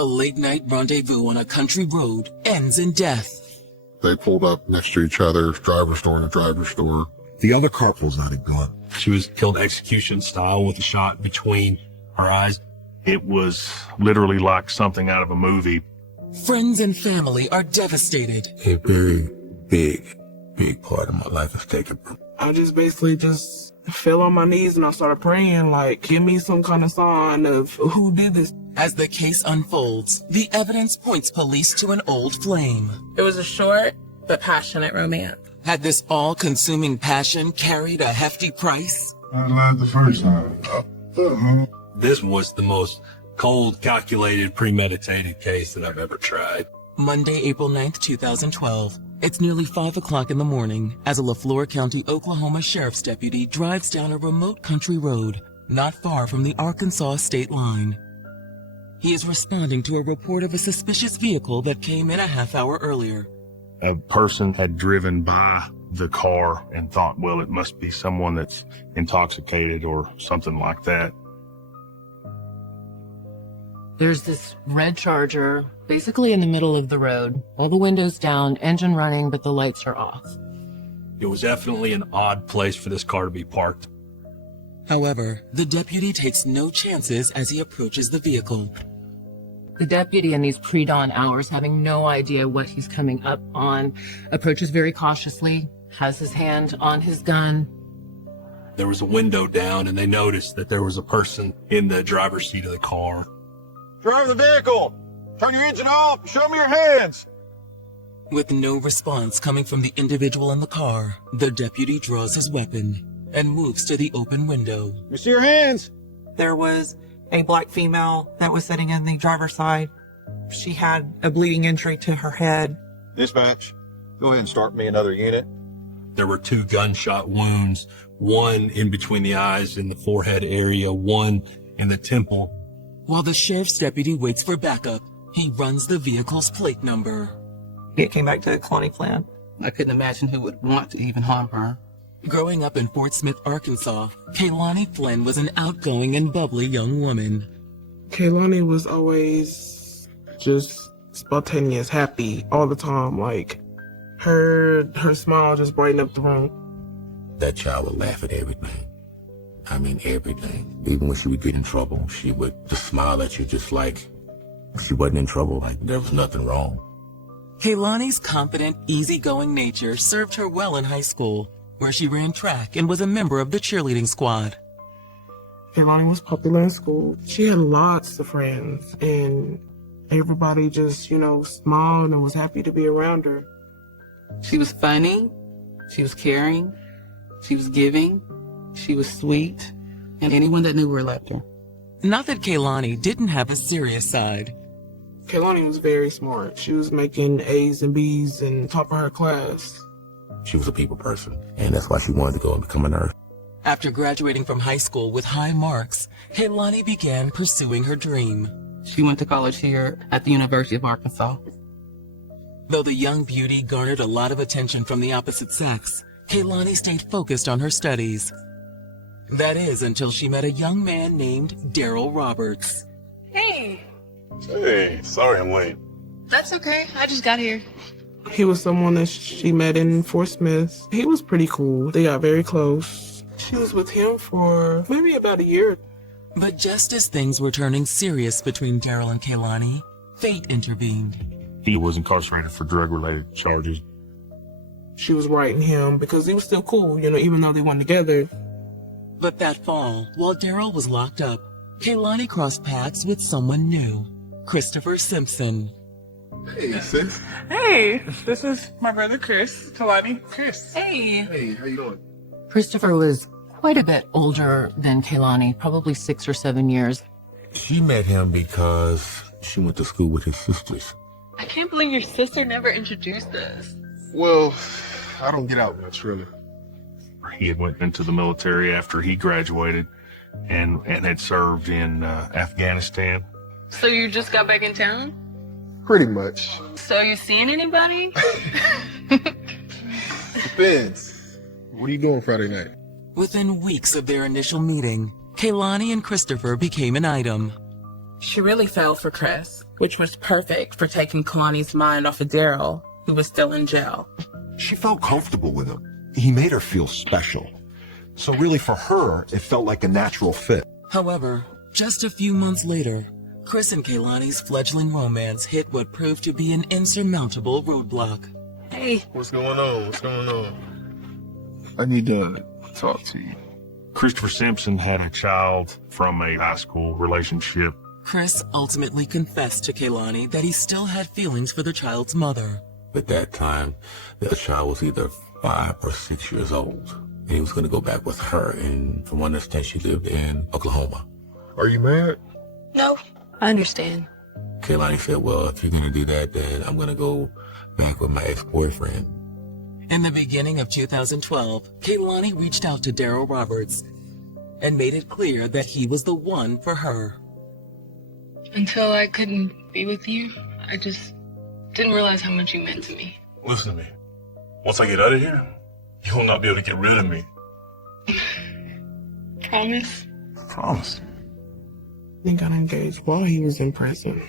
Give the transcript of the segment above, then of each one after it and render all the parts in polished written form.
A late-night rendezvous on a country road ends in death. They pulled up next to each other, driver's door and driver's door. The other car pulls out a gun. She was killed execution style with a shot between her eyes. It was literally like something out of a movie. Friends and family are devastated. A very big part of my life is taken. I just basically just fell on my knees and I started praying, like, give me some kind of sign of who did this. As the case unfolds, the evidence points police to an old flame. It was a short but passionate romance. Had this all-consuming passion carried a hefty price? I lied the first time. This was the most cold, calculated, premeditated case that I've ever tried. Monday, April 9th, 2012. It's nearly 5 o'clock in the morning as a LaFleur County, Oklahoma sheriff's deputy drives down a remote country road not far from the Arkansas state line. He is responding to a report of a suspicious vehicle that came in a half hour earlier. A person had driven by the car and thought, well, it must be someone that's intoxicated or something like that. There's this red Charger basically in the middle of the road. All the windows down, engine running, but the lights are off. It was definitely an odd place for this car to be parked. However, the deputy takes no chances as he approaches the vehicle. The deputy in these pre-dawn hours, having no idea what he's coming up on, approaches very cautiously, has his hand on his gun. There was a window down and they noticed that there was a person in the driver's seat of the car. Drive the vehicle! Turn your engine off! Show me your hands! With no response coming from the individual in the car, the deputy draws his weapon and moves to the open window. Let me see your hands! There was a black female that was sitting in the driver's side. She had a bleeding injury to her head. Dispatch, go ahead and start me another unit. There were 2 gunshot wounds, one in between the eyes in the forehead area, one in the temple. While the sheriff's deputy waits for backup, he runs the vehicle's plate number. It came back to Kalani Flynn. I couldn't imagine who would want to even harm her. Growing up in Fort Smith, Arkansas, Kalani Flynn was an outgoing and bubbly young woman. Kaylani was always just spontaneous, happy all the time. Like, her smile just brightened up the room. That child would laugh at everything. I mean, everything. Even when she would get in trouble, she would just smile at you just like she wasn't in trouble, like there was nothing wrong. Kaylani's confident, easygoing nature served her well in high school, where she ran track and was a member of the cheerleading squad. Kaylani was popular in school. She had lots of friends, and everybody just, smiled and was happy to be around her. She was funny. She was caring. She was giving. She was sweet. And anyone that knew her loved her. Not that Kaylani didn't have a serious side. Kaylani was very smart. She was making A's and B's and top of her class. She was a people person, and that's why she wanted to go and become a nurse. After graduating from high school with high marks, Kaylani began pursuing her dream. She went to college here at the University of Arkansas. Though the young beauty garnered a lot of attention from the opposite sex, Kaylani stayed focused on her studies. That is, until she met a young man named Daryl Roberts. Hey. Hey, sorry I'm late. That's okay. I just got here. He was someone that she met in Fort Smith. He was pretty cool. They got very close. She was with him for maybe about a year. But just as things were turning serious between Daryl and Kaylani, fate intervened. He was incarcerated for drug-related charges. She was writing him because he was still cool, even though they weren't together. But that fall, while Daryl was locked up, Kaylani crossed paths with someone new, Christopher Simpson. Hey, sis. Hey, this is my brother Chris. Kalani. Chris. Hey, how you doing? Christopher was quite a bit older than Kaylani, probably 6 or 7 years. She met him because she went to school with his sisters. I can't believe your sister never introduced us. Well, I don't get out much, really. He had went into the military after he graduated and had served in Afghanistan. So you just got back in town? Pretty much. So you seeing anybody? Depends. What are you doing Friday night? Within weeks of their initial meeting, Kaylani and Christopher became an item. She really fell for Chris, which was perfect for taking Kalani's mind off of Daryl, who was still in jail. She felt comfortable with him. He made her feel special. So really for her, it felt like a natural fit. However, just a few months later, Chris and Kaylani's fledgling romance hit what proved to be an insurmountable roadblock. Hey. What's going on? What's going on? I need to talk to you. Christopher Simpson had a child from a high school relationship. Chris ultimately confessed to Kaylani that he still had feelings for the child's mother. At that time, the child was either 5 or 6 years old. And he was going to go back with her. And from what I understand, she lived in Oklahoma. Are you mad? No, I understand. Kaylani said, well, if you're going to do that, then I'm going to go back with my ex-boyfriend. In the beginning of 2012, Kaylani reached out to Daryl Roberts and made it clear that he was the one for her. Until I couldn't be with you, I just didn't realize how much you meant to me. Listen to me. Once I get out of here, you will not be able to get rid of me. Promise? Promise. They got engaged while he was in prison.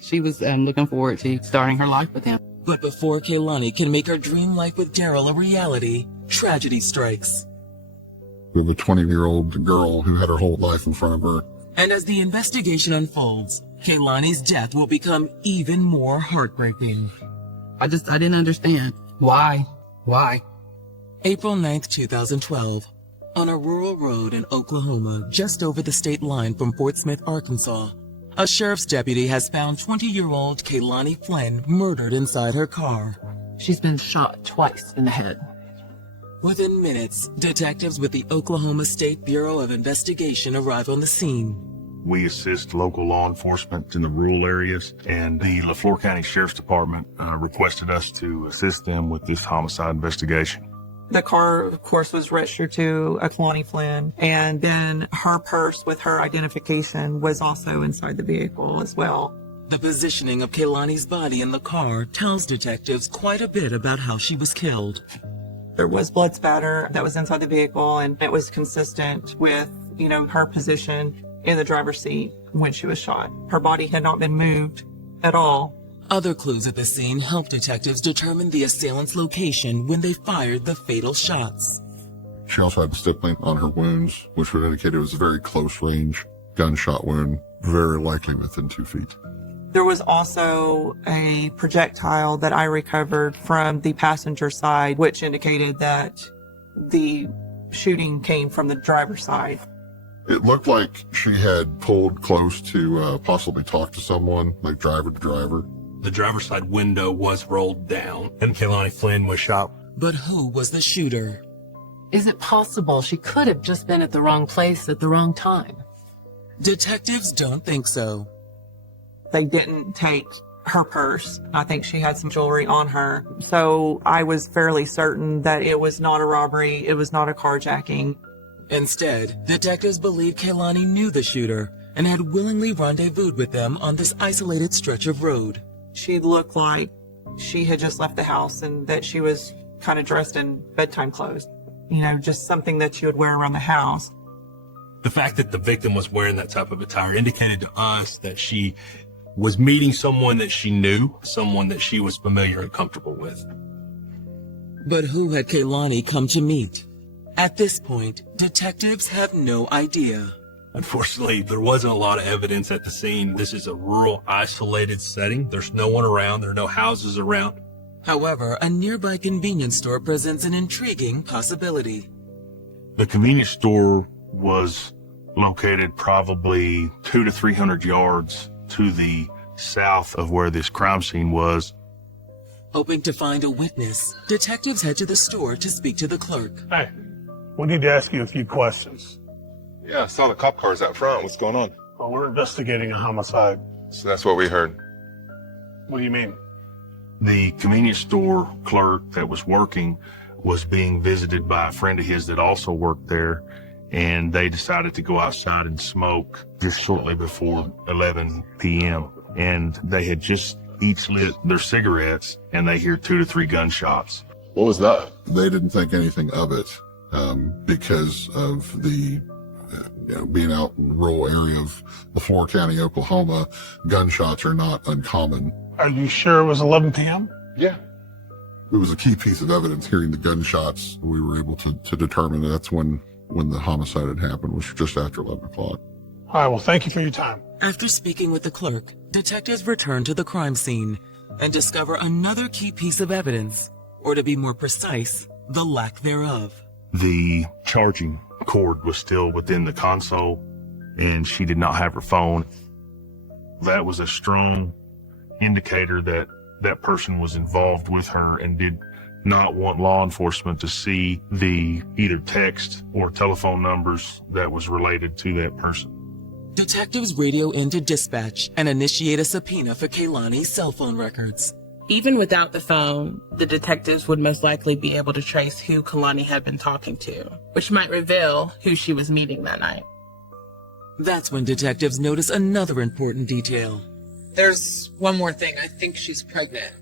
She was looking forward to starting her life with him. But before Kaylani can make her dream life with Daryl a reality, tragedy strikes. We have a 20-year-old girl who had her whole life in front of her. And as the investigation unfolds, Kaylani's death will become even more heartbreaking. I didn't understand. Why? April 9th, 2012. On a rural road in Oklahoma, just over the state line from Fort Smith, Arkansas, a sheriff's deputy has found 20-year-old Kaylani Flynn murdered inside her car. She's been shot twice in the head. Within minutes, detectives with the Oklahoma State Bureau of Investigation arrive on the scene. We assist local law enforcement in the rural areas, and the LaFleur County Sheriff's Department requested us to assist them with this homicide investigation. The car, of course, was registered to Kalani Flynn, and then her purse with her identification was also inside the vehicle as well. The positioning of Kaylani's body in the car tells detectives quite a bit about how she was killed. There was blood spatter that was inside the vehicle, and it was consistent with, her position in the driver's seat when she was shot. Her body had not been moved at all. Other clues at the scene help detectives determine the assailant's location when they fired the fatal shots. She also had the stippling on her wounds, which would indicate it was a very close range gunshot wound, very likely within 2 feet. There was also a projectile that I recovered from the passenger side, which indicated that the shooting came from the driver's side. It looked like she had pulled close to possibly talk to someone, like driver to driver. The driver's side window was rolled down, and Kaylani Flynn was shot. But who was the shooter? Is it possible she could have just been at the wrong place at the wrong time? Detectives don't think so. They didn't take her purse. I think she had some jewelry on her. So I was fairly certain that it was not a robbery. It was not a carjacking. Instead, detectives believe Kaylani knew the shooter and had willingly rendezvoused with them on this isolated stretch of road. She looked like she had just left the house and that she was kind of dressed in bedtime clothes. Just something that you would wear around the house. The fact that the victim was wearing that type of attire indicated to us that she was meeting someone that she knew, someone that she was familiar and comfortable with. But who had Kaylani come to meet? At this point, detectives have no idea. Unfortunately, there wasn't a lot of evidence at the scene. This is a rural, isolated setting. There's no one around. There are no houses around. However, a nearby convenience store presents an intriguing possibility. The convenience store was located probably 200 to 300 yards to the south of where this crime scene was. Hoping to find a witness, detectives head to the store to speak to the clerk. Hey, we need to ask you a few questions. Yeah, I saw the cop cars out front. What's going on? Well, we're investigating a homicide. So that's what we heard. What do you mean? The convenience store clerk that was working was being visited by a friend of his that also worked there, and they decided to go outside and smoke just shortly before 11 p.m. And they had just each lit their cigarettes, and they hear 2 to 3 gunshots. What was that? They didn't think anything of it because of the Being out in the rural area of LeFlore County, Oklahoma, gunshots are not uncommon. Are you sure it was 11 p.m.? Yeah. It was a key piece of evidence, hearing the gunshots. We were able to determine that's when the homicide had happened, which was just after 11 o'clock. All right, well, thank you for your time. After speaking with the clerk, detectives return to the crime scene and discover another key piece of evidence, or to be more precise, the lack thereof. The charging cord was still within the console, and she did not have her phone. That was a strong indicator that that person was involved with her and did not want law enforcement to see the either text or telephone numbers that was related to that person. Detectives radio into dispatch and initiate a subpoena for Kaylani's cell phone records. Even without the phone, the detectives would most likely be able to trace who Kalani had been talking to, which might reveal who she was meeting that night. That's when detectives notice another important detail. There's one more thing. I think she's pregnant.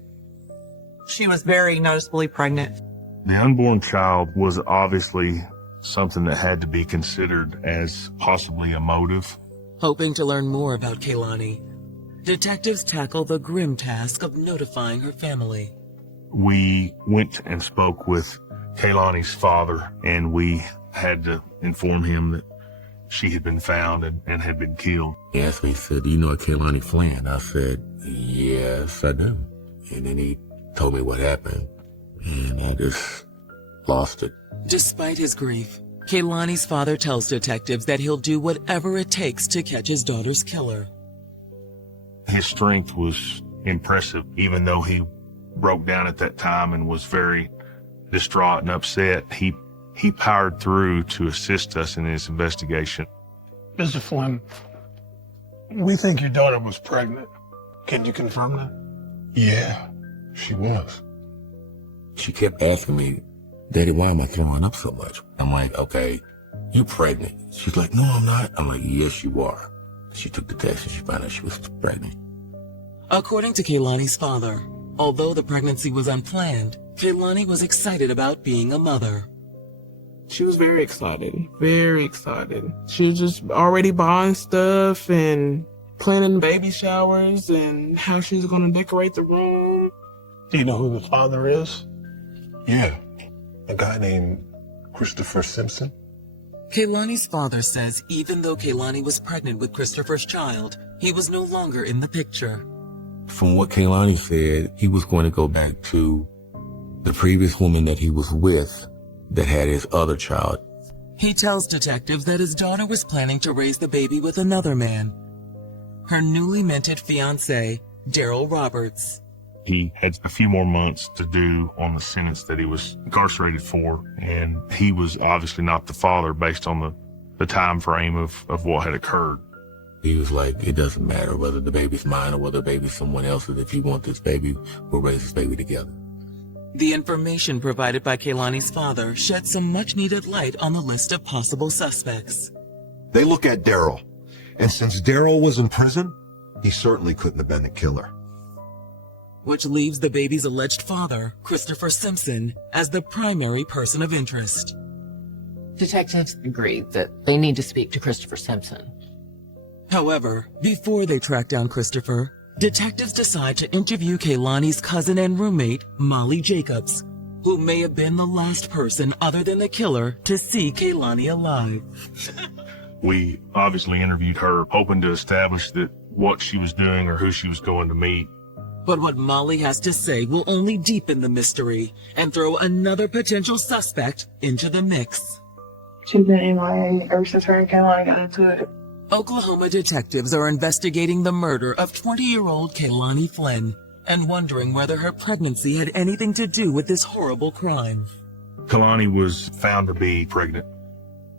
She was very noticeably pregnant. The unborn child was obviously something that had to be considered as possibly a motive. Hoping to learn more about Kaylani, detectives tackle the grim task of notifying her family. We went and spoke with Kaylani's father, and we had to inform him that she had been found and had been killed. He asked me, he said, "Do you know a Kaylani Flynn?" I said, "Yes, I do." And then he told me what happened, and I just lost it. Despite his grief, Kaylani's father tells detectives that he'll do whatever it takes to catch his daughter's killer. His strength was impressive, even though he broke down at that time and was very distraught and upset. He powered through to assist us in this investigation. Mr. Flynn, we think your daughter was pregnant. Can you confirm that? Yeah, she was. She kept asking me, "Daddy, why am I throwing up so much?" I'm like, "Okay, you pregnant?" She's like, "No, I'm not." I'm like, "Yes, you are." She took the test and she found out she was pregnant. According to Kaylani's father, although the pregnancy was unplanned, Kaylani was excited about being a mother. She was very excited. Very excited. She was just already buying stuff and planning baby showers and how she was going to decorate the room. Do you know who the father is? Yeah, a guy named Christopher Simpson. Kaylani's father says even though Kaylani was pregnant with Christopher's child, he was no longer in the picture. From what Kaylani said, he was going to go back to the previous woman that he was with that had his other child. He tells detectives that his daughter was planning to raise the baby with another man, her newly minted fiancé, Daryl Roberts. He had a few more months to do on the sentence that he was incarcerated for, and he was obviously not the father based on the time frame of what had occurred. He was like, "It doesn't matter whether the baby's mine or whether the baby's someone else's. If you want this baby, we'll raise this baby together." The information provided by Kaylani's father shed some much-needed light on the list of possible suspects. They look at Daryl, and since Daryl was in prison, he certainly couldn't have been the killer. Which leaves the baby's alleged father, Christopher Simpson, as the primary person of interest. Detectives agree that they need to speak to Christopher Simpson. However, before they track down Christopher, detectives decide to interview Kaylani's cousin and roommate, Molly Jacobs, who may have been the last person other than the killer to see Kaylani alive. We obviously interviewed her, hoping to establish that what she was doing or who she was going to meet. But what Molly has to say will only deepen the mystery and throw another potential suspect into the mix. She's been MIA ever since her and Kaylani got into it. Oklahoma detectives are investigating the murder of 20-year-old Kaylani Flynn and wondering whether her pregnancy had anything to do with this horrible crime. Kaylani was found to be pregnant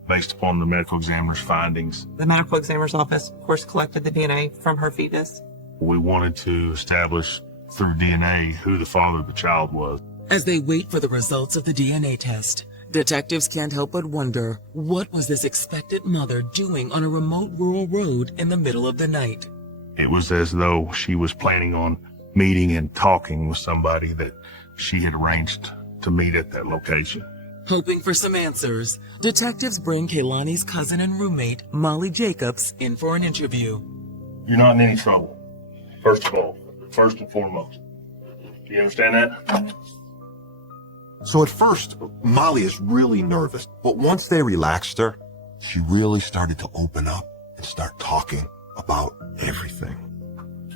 based upon the medical examiner's findings. The medical examiner's office, of course, collected the DNA from her fetus. We wanted to establish through DNA who the father of the child was. As they wait for the results of the DNA test, detectives can't help but wonder, what was this expectant mother doing on a remote rural road in the middle of the night? It was as though she was planning on meeting and talking with somebody that she had arranged to meet at that location. Hoping for some answers, detectives bring Kehlani's cousin and roommate, Molly Jacobs, in for an interview. You're not in any trouble. First of all, first and foremost. Do you understand that? So at first, Molly is really nervous, but once they relaxed her, she really started to open up and start talking about everything.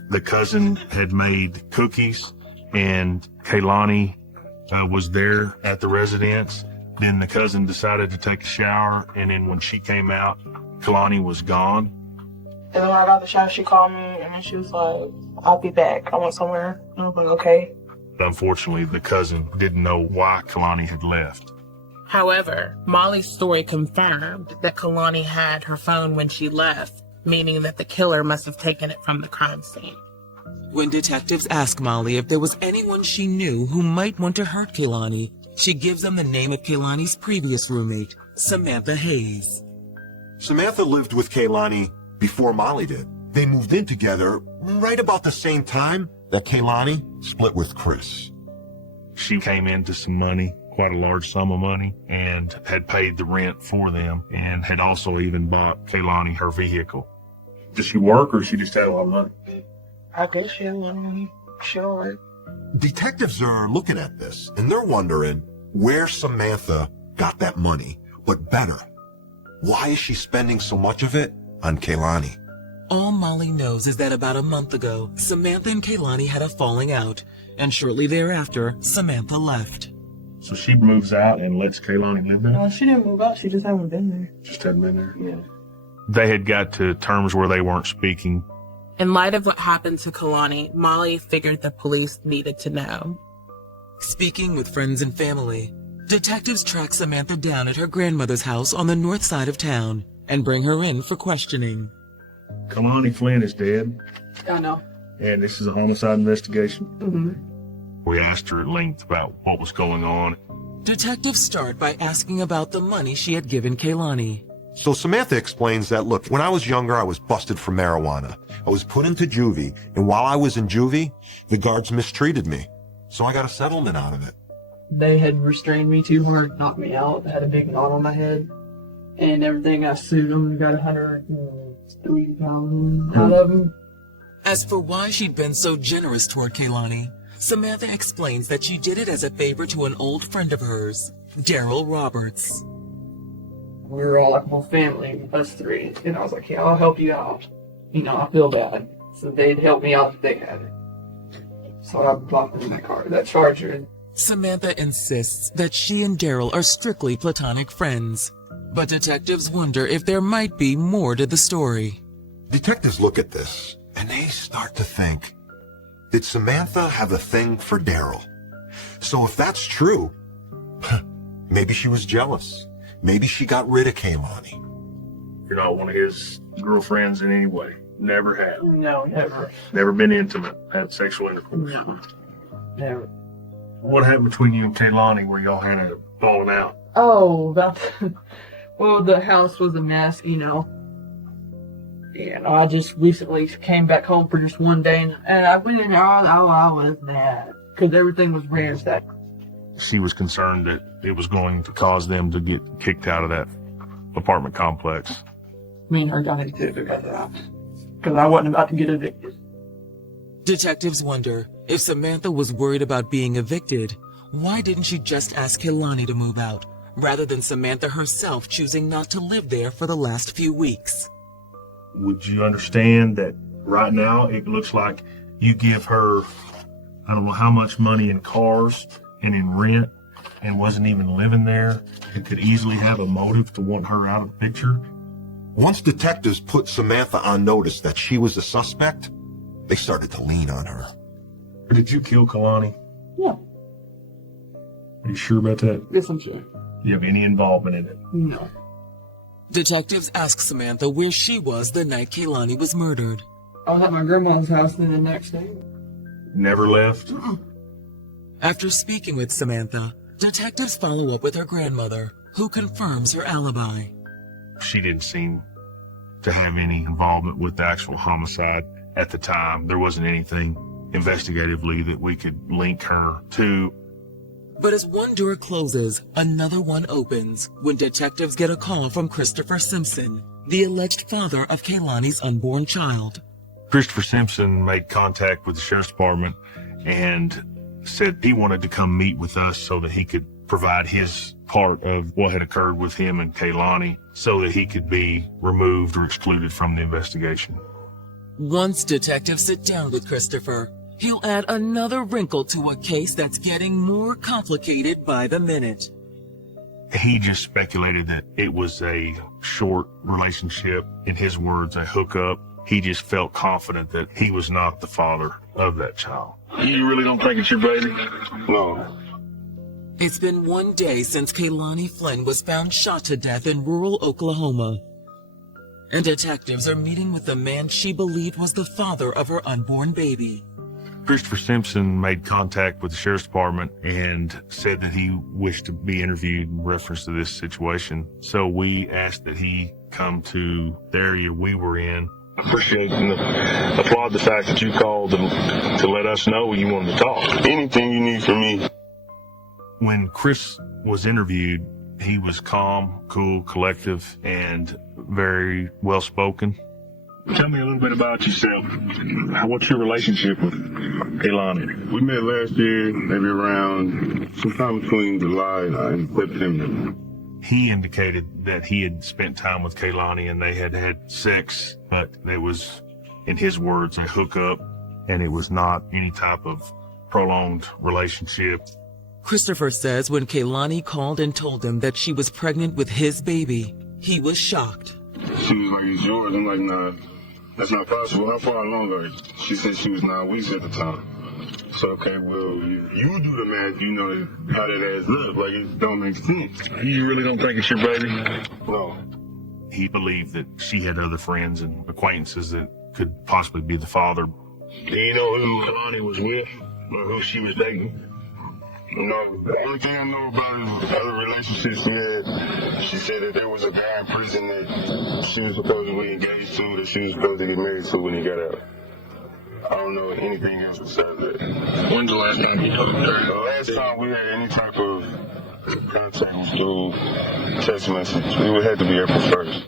The cousin had made cookies, and Kehlani was there at the residence. Then the cousin decided to take a shower, and then when she came out, Kehlani was gone. And then when I got the shower, she called me, and then she was like, I'll be back. I went somewhere. And I was like, okay. Unfortunately, the cousin didn't know why Kehlani had left. However, Molly's story confirmed that Kehlani had her phone when she left, meaning that the killer must have taken it from the crime scene. When detectives ask Molly if there was anyone she knew who might want to hurt Kehlani, she gives them the name of Kehlani's previous roommate, Samantha Hayes. Samantha lived with Kehlani before Molly did. They moved in together right about the same time that Kehlani split with Chris. She came into some money, quite a large sum of money, and had paid the rent for them, and had also even bought Kehlani her vehicle. Does she work, or she just had a lot of money? I guess she had a lot of money. She don't work. Detectives are looking at this, and they're wondering where Samantha got that money, but better, why is she spending so much of it on Kehlani? All Molly knows is that about a month ago, Samantha and Kehlani had a falling out, and shortly thereafter, Samantha left. So she moves out and lets Kehlani live there? She didn't move out. She just haven't been there. Just hadn't been there? Yeah. They had got to terms where they weren't speaking. In light of what happened to Kehlani, Molly figured the police needed to know. Speaking with friends and family, detectives track Samantha down at her grandmother's house on the north side of town and bring her in for questioning. Kehlani Flynn is dead, I know. and this is a homicide investigation. Mm-hmm. We asked her at length about what was going on. Detectives start by asking about the money she had given Kehlani. So Samantha explains that, look, when I was younger, I was busted for marijuana. I was put into juvie, and while I was in juvie, the guards mistreated me. So I got a settlement out of it. They had restrained me too hard, knocked me out, had a big knot on my head, and everything. I sued them and got $103,000 out of them. As for why she'd been so generous toward Kehlani, Samantha explains that she did it as a favor to an old friend of hers, Daryl Roberts. We were all like a whole family, us three, and I was like, yeah, I'll help you out. You know, I feel bad. So they'd help me out if they had it. So I blocked in my car, that Charger. Samantha insists that she and Daryl are strictly platonic friends, but detectives wonder if there might be more to the story. Detectives look at this, and they start to think, did Samantha have a thing for Daryl? So if that's true, maybe she was jealous. Maybe she got rid of Kehlani. You're not one of his girlfriends in any way. Never have. No, never. Never been intimate. Had sexual intercourse. No, never. What happened between you and Kehlani where y'all had a falling out? Oh, well, the house was a mess, you know. And I just recently came back home for just one day, and I went in there, I was mad, because everything was ransacked. She was concerned that it was going to cause them to get kicked out of that apartment complex. Me and her got into it because of that, because I wasn't about to get evicted. Detectives wonder if Samantha was worried about being evicted, why didn't she just ask Kehlani to move out, rather than Samantha herself choosing not to live there for the last few weeks? Would you understand that right now it looks like you give her, I don't know how much money in cars and in rent, and wasn't even living there, and could easily have a motive to want her out of the picture? Once detectives put Samantha on notice that she was a suspect, they started to lean on her. Did you kill Kehlani? Yeah. Are you sure about that? Yes, I'm sure. Do you have any involvement in it? No. Detectives ask Samantha where she was the night Kehlani was murdered. I was at my grandma's house, and then the next day. Never left? After speaking with Samantha, detectives follow up with her grandmother, who confirms her alibi. She didn't seem to have any involvement with the actual homicide at the time. There wasn't anything investigatively that we could link her to. But as one door closes, another one opens when detectives get a call from Christopher Simpson, the alleged father of Kaylani's unborn child. Christopher Simpson made contact with the sheriff's department and said he wanted to come meet with us so that he could provide his part of what had occurred with him and Kaylani so that he could be removed or excluded from the investigation. Once detectives sit down with Christopher, he'll add another wrinkle to a case that's getting more complicated by the minute. He just speculated that it was a short relationship, in his words, a hookup. He just felt confident that he was not the father of that child. You really don't think it's your baby? No. It's been 1 day since Kaylani Flynn was found shot to death in rural Oklahoma. And detectives are meeting with the man she believed was the father of her unborn baby. Christopher Simpson made contact with the sheriff's department and said that he wished to be interviewed in reference to this situation. So we asked that he come to the area we were in. I appreciate and applaud the fact that you called to let us know you wanted to talk. Anything you need from me. When Chris was interviewed, he was calm, cool, collective, and very well-spoken. Tell me a little bit about yourself. What's your relationship with Kaylani? We met last year, maybe around sometime between July and September. He indicated that he had spent time with Kaylani and they had had sex, but it was, in his words, a hookup, and it was not any type of prolonged relationship. Christopher says when Kaylani called and told him that she was pregnant with his baby, he was shocked. She was like, "It's yours." I'm like, "Nah, that's not possible." How far along are you? She said she was 9 weeks at the time. So, okay, well, you do the math, you know how that adds up. Like, it don't make sense. You really don't think it's your baby? No. He believed that she had other friends and acquaintances that could possibly be the father. Do you know who Kaylani was with or who she was dating? No, the only thing I know about is other relationships we had. She said that there was a guy in prison that she was supposed to be engaged to, that she was supposed to get married to when he got out. I don't know anything else besides that. When's the last time you talked to her? The last time we had any type of contact was through text message. We would have to be April 1st.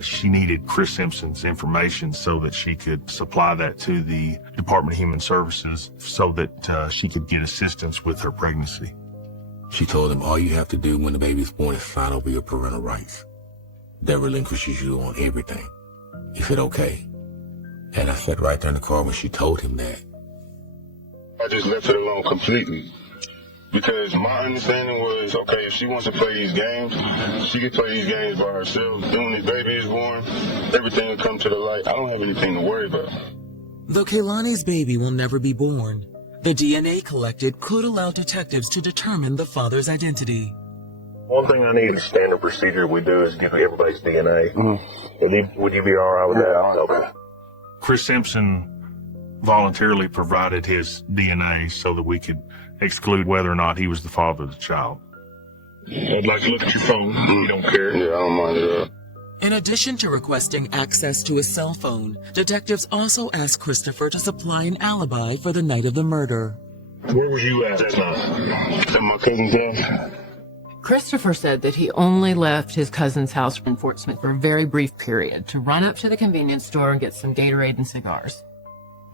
She needed Chris Simpson's information so that she could supply that to the Department of Human Services so that she could get assistance with her pregnancy. She told him, all you have to do when the baby's born is sign over your parental rights. That relinquishes you on everything. He said, okay. And I sat right there in the car when she told him that. I just left it alone completely. Because my understanding was, okay, if she wants to play these games, she can play these games by herself. Then when this baby is born, everything will come to the light. I don't have anything to worry about. Though Kaylani's baby will never be born, the DNA collected could allow detectives to determine the father's identity. One thing I need, a standard procedure we do is give everybody's DNA. Mm-hmm. Would you be all right with that? Okay. Chris Simpson voluntarily provided his DNA so that we could exclude whether or not he was the father of the child. I'd like to look at your phone. You don't care? Yeah, I don't mind it at all. In addition to requesting access to his cell phone, detectives also asked Christopher to supply an alibi for the night of the murder. Where were you at that night? At my cousin's house. Christopher said that he only left his cousin's house in Fort Smith for a very brief period to run up to the convenience store and get some Gatorade and cigars.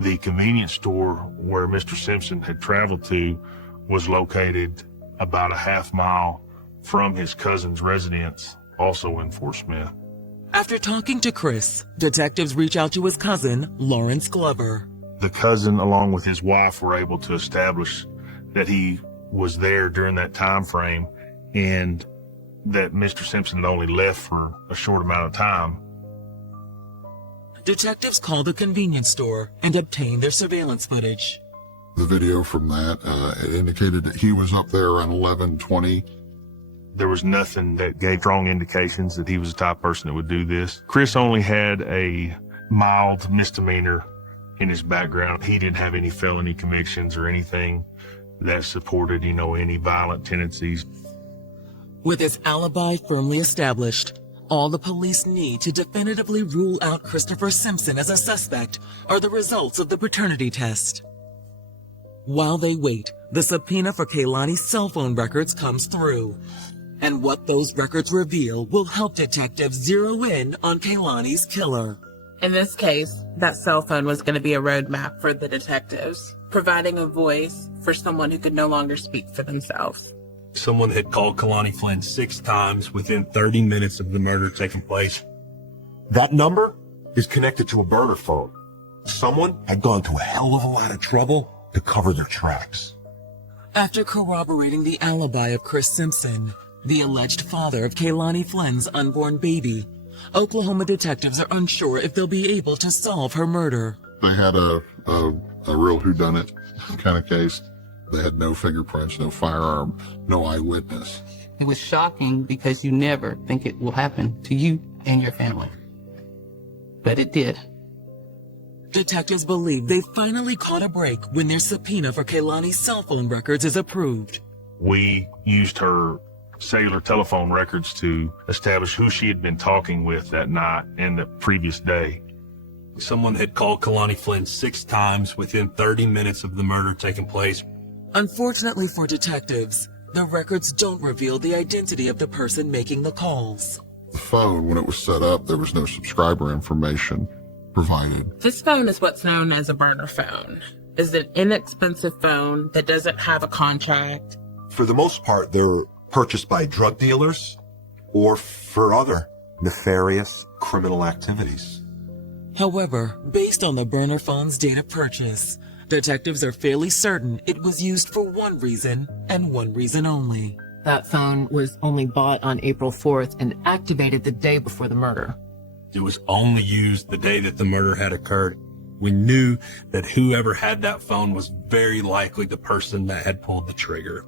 The convenience store where Mr. Simpson had traveled to was located about a half-mile from his cousin's residence, also in Fort Smith. After talking to Chris, detectives reach out to his cousin, Lawrence Glover. The cousin, along with his wife, were able to establish that he was there during that time frame and that Mr. Simpson had only left for a short amount of time. Detectives called the convenience store and obtained their surveillance footage. The video from that, it indicated that he was up there around 11:20. There was nothing that gave strong indications that he was the type of person that would do this. Chris only had a mild misdemeanor in his background. He didn't have any felony convictions or anything that supported, any violent tendencies. With his alibi firmly established, all the police need to definitively rule out Christopher Simpson as a suspect are the results of the paternity test. While they wait, the subpoena for Kehlani's cell phone records comes through. And what those records reveal will help detectives zero in on Kehlani's killer. In this case, that cell phone was going to be a roadmap for the detectives, providing a voice for someone who could no longer speak for themselves. Someone had called Kehlani Flynn 6 times within 30 minutes of the murder taking place. That number is connected to a burner phone. Someone had gone to a hell of a lot of trouble to cover their tracks. After corroborating the alibi of Chris Simpson, the alleged father of Kehlani Flynn's unborn baby, Oklahoma detectives are unsure if they'll be able to solve her murder. They had a real whodunit kind of case. They had no fingerprints, no firearm, no eyewitness. It was shocking because you never think it will happen to you and your family. But it did. Detectives believe they finally caught a break when their subpoena for Kehlani's cell phone records is approved. We used her cellular telephone records to establish who she had been talking with that night and the previous day. Someone had called Kehlani Flynn 6 times within 30 minutes of the murder taking place. Unfortunately for detectives, the records don't reveal the identity of the person making the calls. The phone, when it was set up, there was no subscriber information provided. This phone is what's known as a burner phone. It's an inexpensive phone that doesn't have a contract. For the most part, they're purchased by drug dealers or for other nefarious criminal activities. However, based on the burner phone's date of purchase, detectives are fairly certain it was used for one reason and one reason only. That phone was only bought on April 4th and activated the day before the murder. It was only used the day that the murder had occurred. We knew that whoever had that phone was very likely the person that had pulled the trigger.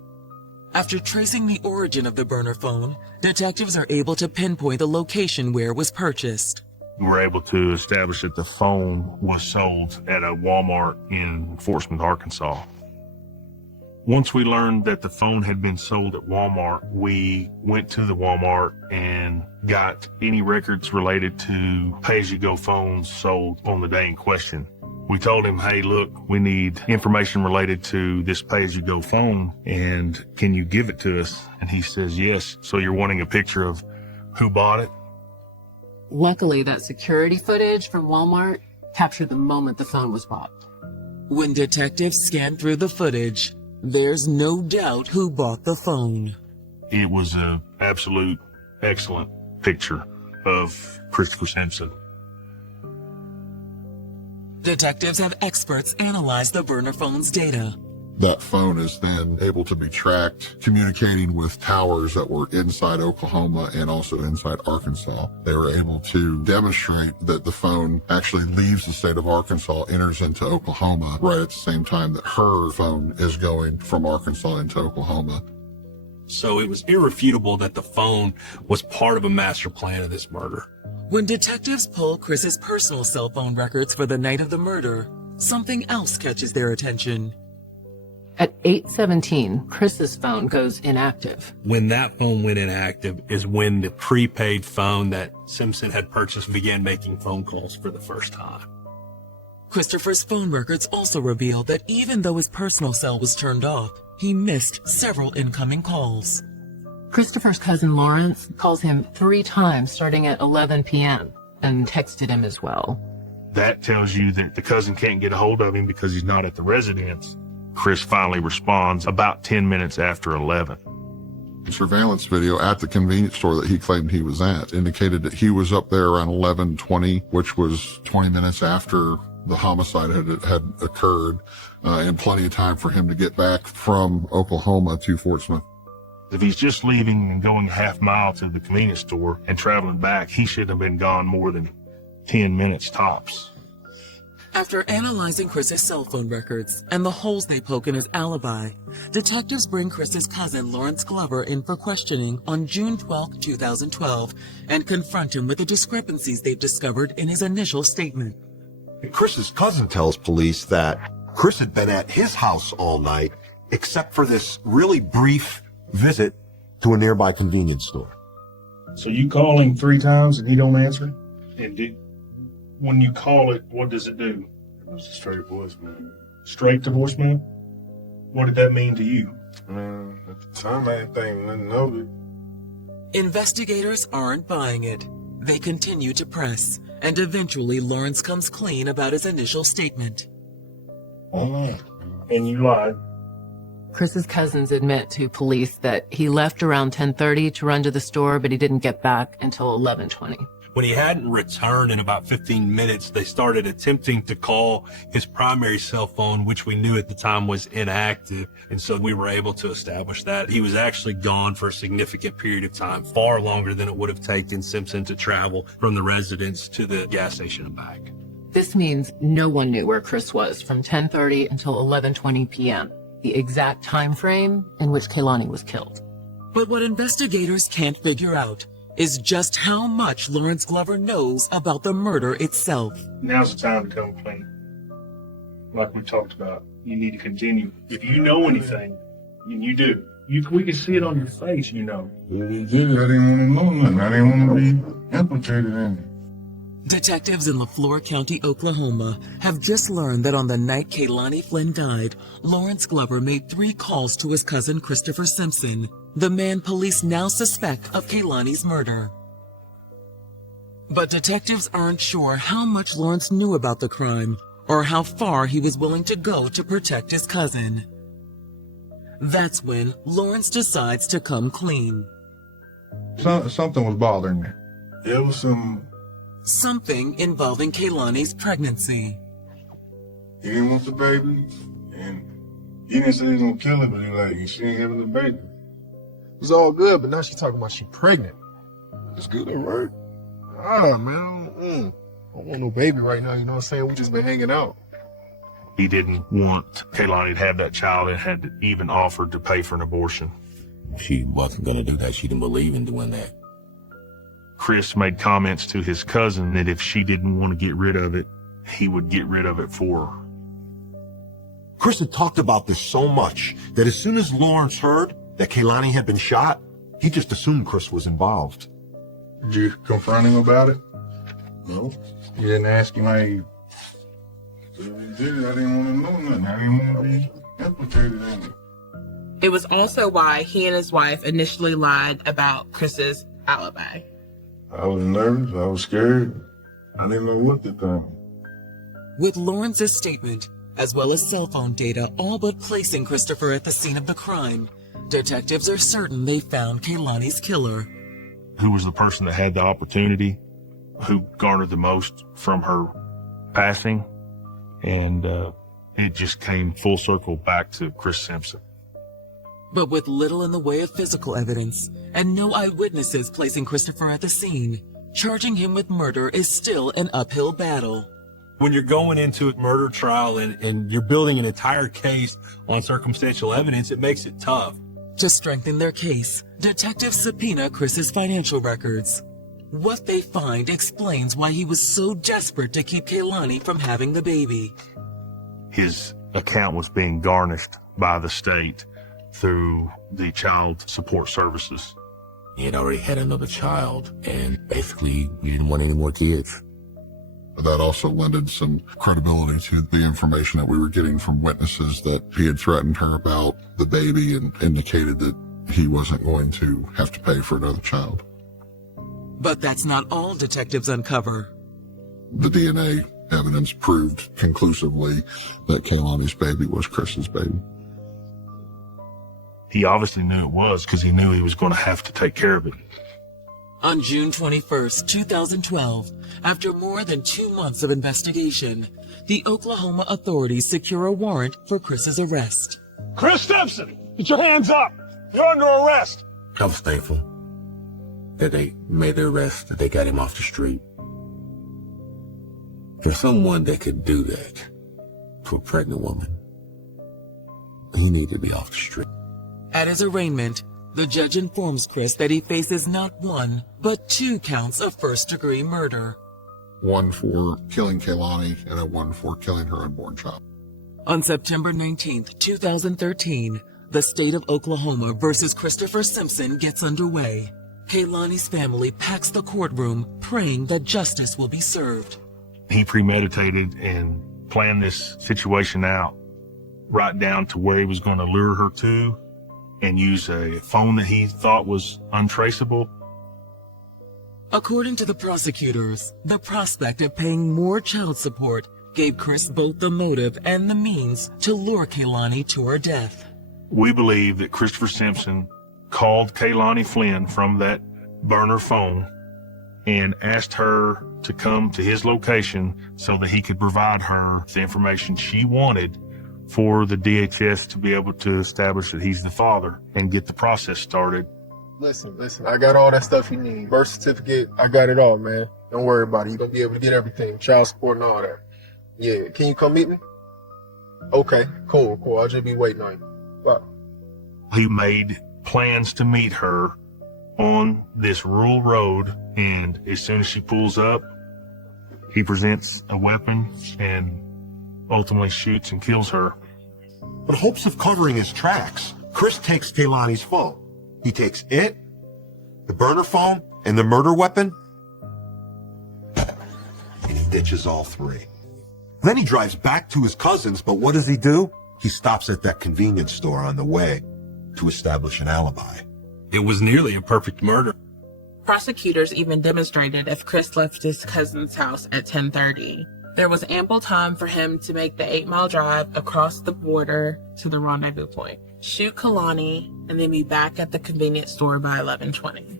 After tracing the origin of the burner phone, detectives are able to pinpoint the location where it was purchased. We were able to establish that the phone was sold at a Walmart in Fort Smith, Arkansas. Once we learned that the phone had been sold at Walmart, we went to the Walmart and got any records related to pay-as-you-go phones sold on the day in question. We told him, hey, look, we need information related to this pay-as-you-go phone, and can you give it to us? And he says, yes. So you're wanting a picture of who bought it? Luckily, that security footage from Walmart captured the moment the phone was bought. When detectives scanned through the footage, there's no doubt who bought the phone. It was an absolute excellent picture of Christopher Simpson. Detectives have experts analyze the burner phone's data. That phone is then able to be tracked, communicating with towers that were inside Oklahoma and also inside Arkansas. They were able to demonstrate that the phone actually leaves the state of Arkansas, enters into Oklahoma, right at the same time that her phone is going from Arkansas into Oklahoma. So it was irrefutable that the phone was part of a master plan of this murder. When detectives pull Chris's personal cell phone records for the night of the murder, something else catches their attention. At 8:17, Chris's phone goes inactive. When that phone went inactive is when the prepaid phone that Simpson had purchased began making phone calls for the first time. Christopher's phone records also reveal that even though his personal cell was turned off, he missed several incoming calls. Christopher's cousin Lawrence calls him 3 times starting at 11 p.m. and texted him as well. That tells you that the cousin can't get a hold of him because he's not at the residence. Chris finally responds about 10 minutes after 11. The surveillance video at the convenience store that he claimed he was at indicated that he was up there around 11:20, which was 20 minutes after the homicide had occurred, and plenty of time for him to get back from Oklahoma to Fort Smith. If he's just leaving and going a half mile to the convenience store and traveling back, he shouldn't have been gone more than 10 minutes tops. After analyzing Chris's cell phone records and the holes they poke in his alibi, detectives bring Chris's cousin Lawrence Glover in for questioning on June 12, 2012, and confront him with the discrepancies they've discovered in his initial statement. Chris's cousin tells police that Chris had been at his house all night, except for this really brief visit to a nearby convenience store. So you call him 3 times and he don't answer? And when you call it, what does it do? It goes straight to voicemail. Straight to voicemail? What did that mean to you? At the time, I didn't think nothing of it. Investigators aren't buying it. They continue to press, and eventually Lawrence comes clean about his initial statement. And you lied. Chris's cousins admit to police that he left around 10:30 to run to the store, but he didn't get back until 11:20. When he hadn't returned in about 15 minutes, they started attempting to call his primary cell phone, which we knew at the time was inactive. And so we were able to establish that he was actually gone for a significant period of time, far longer than it would have taken Simpson to travel from the residence to the gas station and back. This means no one knew where Chris was from 10:30 until 11:20 p.m., the exact time frame in which Kehlani was killed. But what investigators can't figure out is just how much Lawrence Glover knows about the murder itself. Now's the time to come clean. Like we talked about, you need to continue. If you know anything, and you do, we can see it on your face, you know. I didn't want to know nothing. I didn't want to be implicated in it. Detectives in LaFleur County, Oklahoma, have just learned that on the night Kehlani Flynn died, Lawrence Glover made 3 calls to his cousin Christopher Simpson, the man police now suspect of Kehlani's murder. But detectives aren't sure how much Lawrence knew about the crime, or how far he was willing to go to protect his cousin. That's when Lawrence decides to come clean. Something was bothering me. It was Something involving Kehlani's pregnancy. He didn't want the baby, and he didn't say he was gonna kill her, but he like, she ain't having the baby. It was all good, but now she's talking about she pregnant. It's good, right? Ah, man, I don't want no baby right now, you know what I'm saying? We just been hanging out. He didn't want Kehlani to have that child and had even offered to pay for an abortion. She wasn't going to do that. She didn't believe in doing that. Chris made comments to his cousin that if she didn't want to get rid of it, he would get rid of it for her. Chris had talked about this so much that as soon as Lawrence heard that Kehlani had been shot, he just assumed Chris was involved. Did you confront him about it? No. You didn't ask him how he did it? I didn't want to know nothing. I didn't want to be implicated in it. It was also why he and his wife initially lied about Chris's alibi. I was nervous. I was scared. I didn't know what to think. With Lawrence's statement, as well as cell phone data all but placing Christopher at the scene of the crime, detectives are certain they found Kehlani's killer. Who was the person that had the opportunity, who garnered the most from her passing, and it just came full circle back to Chris Simpson. But with little in the way of physical evidence, and no eyewitnesses placing Christopher at the scene, charging him with murder is still an uphill battle. When you're going into a murder trial and you're building an entire case on circumstantial evidence, it makes it tough. To strengthen their case, detectives subpoena Chris's financial records. What they find explains why he was so desperate to keep Kehlani from having the baby. His account was being garnished by the state through the child support services. He had already had another child, and basically he didn't want any more kids. That also lended some credibility to the information that we were getting from witnesses that he had threatened her about the baby and indicated that he wasn't going to have to pay for another child. But that's not all detectives uncover. The DNA evidence proved conclusively that Kehlani's baby was Chris's baby. He obviously knew it was because he knew he was going to have to take care of it. On June 21st, 2012, after more than 2 months of investigation, the Oklahoma authorities secure a warrant for Chris's arrest. Chris Simpson, get your hands up. You're under arrest. I was thankful that they made the arrest, that they got him off the street. For someone that could do that to a pregnant woman, he needed to be off the street. At his arraignment, the judge informs Chris that he faces not 1, but 2 counts of first-degree murder. 1 for killing Kehlani and 1 for killing her unborn child. On September 19th, 2013, the state of Oklahoma versus Christopher Simpson gets underway. Kehlani's family packs the courtroom, praying that justice will be served. He premeditated and planned this situation out right down to where he was going to lure her to and use a phone that he thought was untraceable. According to the prosecutors, the prospect of paying more child support gave Chris both the motive and the means to lure Kaylani to her death. We believe that Christopher Simpson called Kaylani Flynn from that burner phone and asked her to come to his location so that he could provide her the information she wanted for the DHS to be able to establish that he's the father and get the process started. Listen, I got all that stuff you need. Birth certificate, I got it all, man. Don't worry about it. You're going to be able to get everything. Child support and all that. Yeah, can you come meet me? Okay, cool. I'll just be waiting on you. Bye. He made plans to meet her on this rural road, and as soon as she pulls up, he presents a weapon and ultimately shoots and kills her. In hopes of covering his tracks, Chris takes Kaylani's phone. He takes it, the burner phone, and the murder weapon, and he ditches all three. Then he drives back to his cousin's, but what does he do? He stops at that convenience store on the way to establish an alibi. It was nearly a perfect murder. Prosecutors even demonstrated if Chris left his cousin's house at 10:30, there was ample time for him to make the 8-mile drive across the border to the rendezvous point, shoot Kalani, and then be back at the convenience store by 11:20.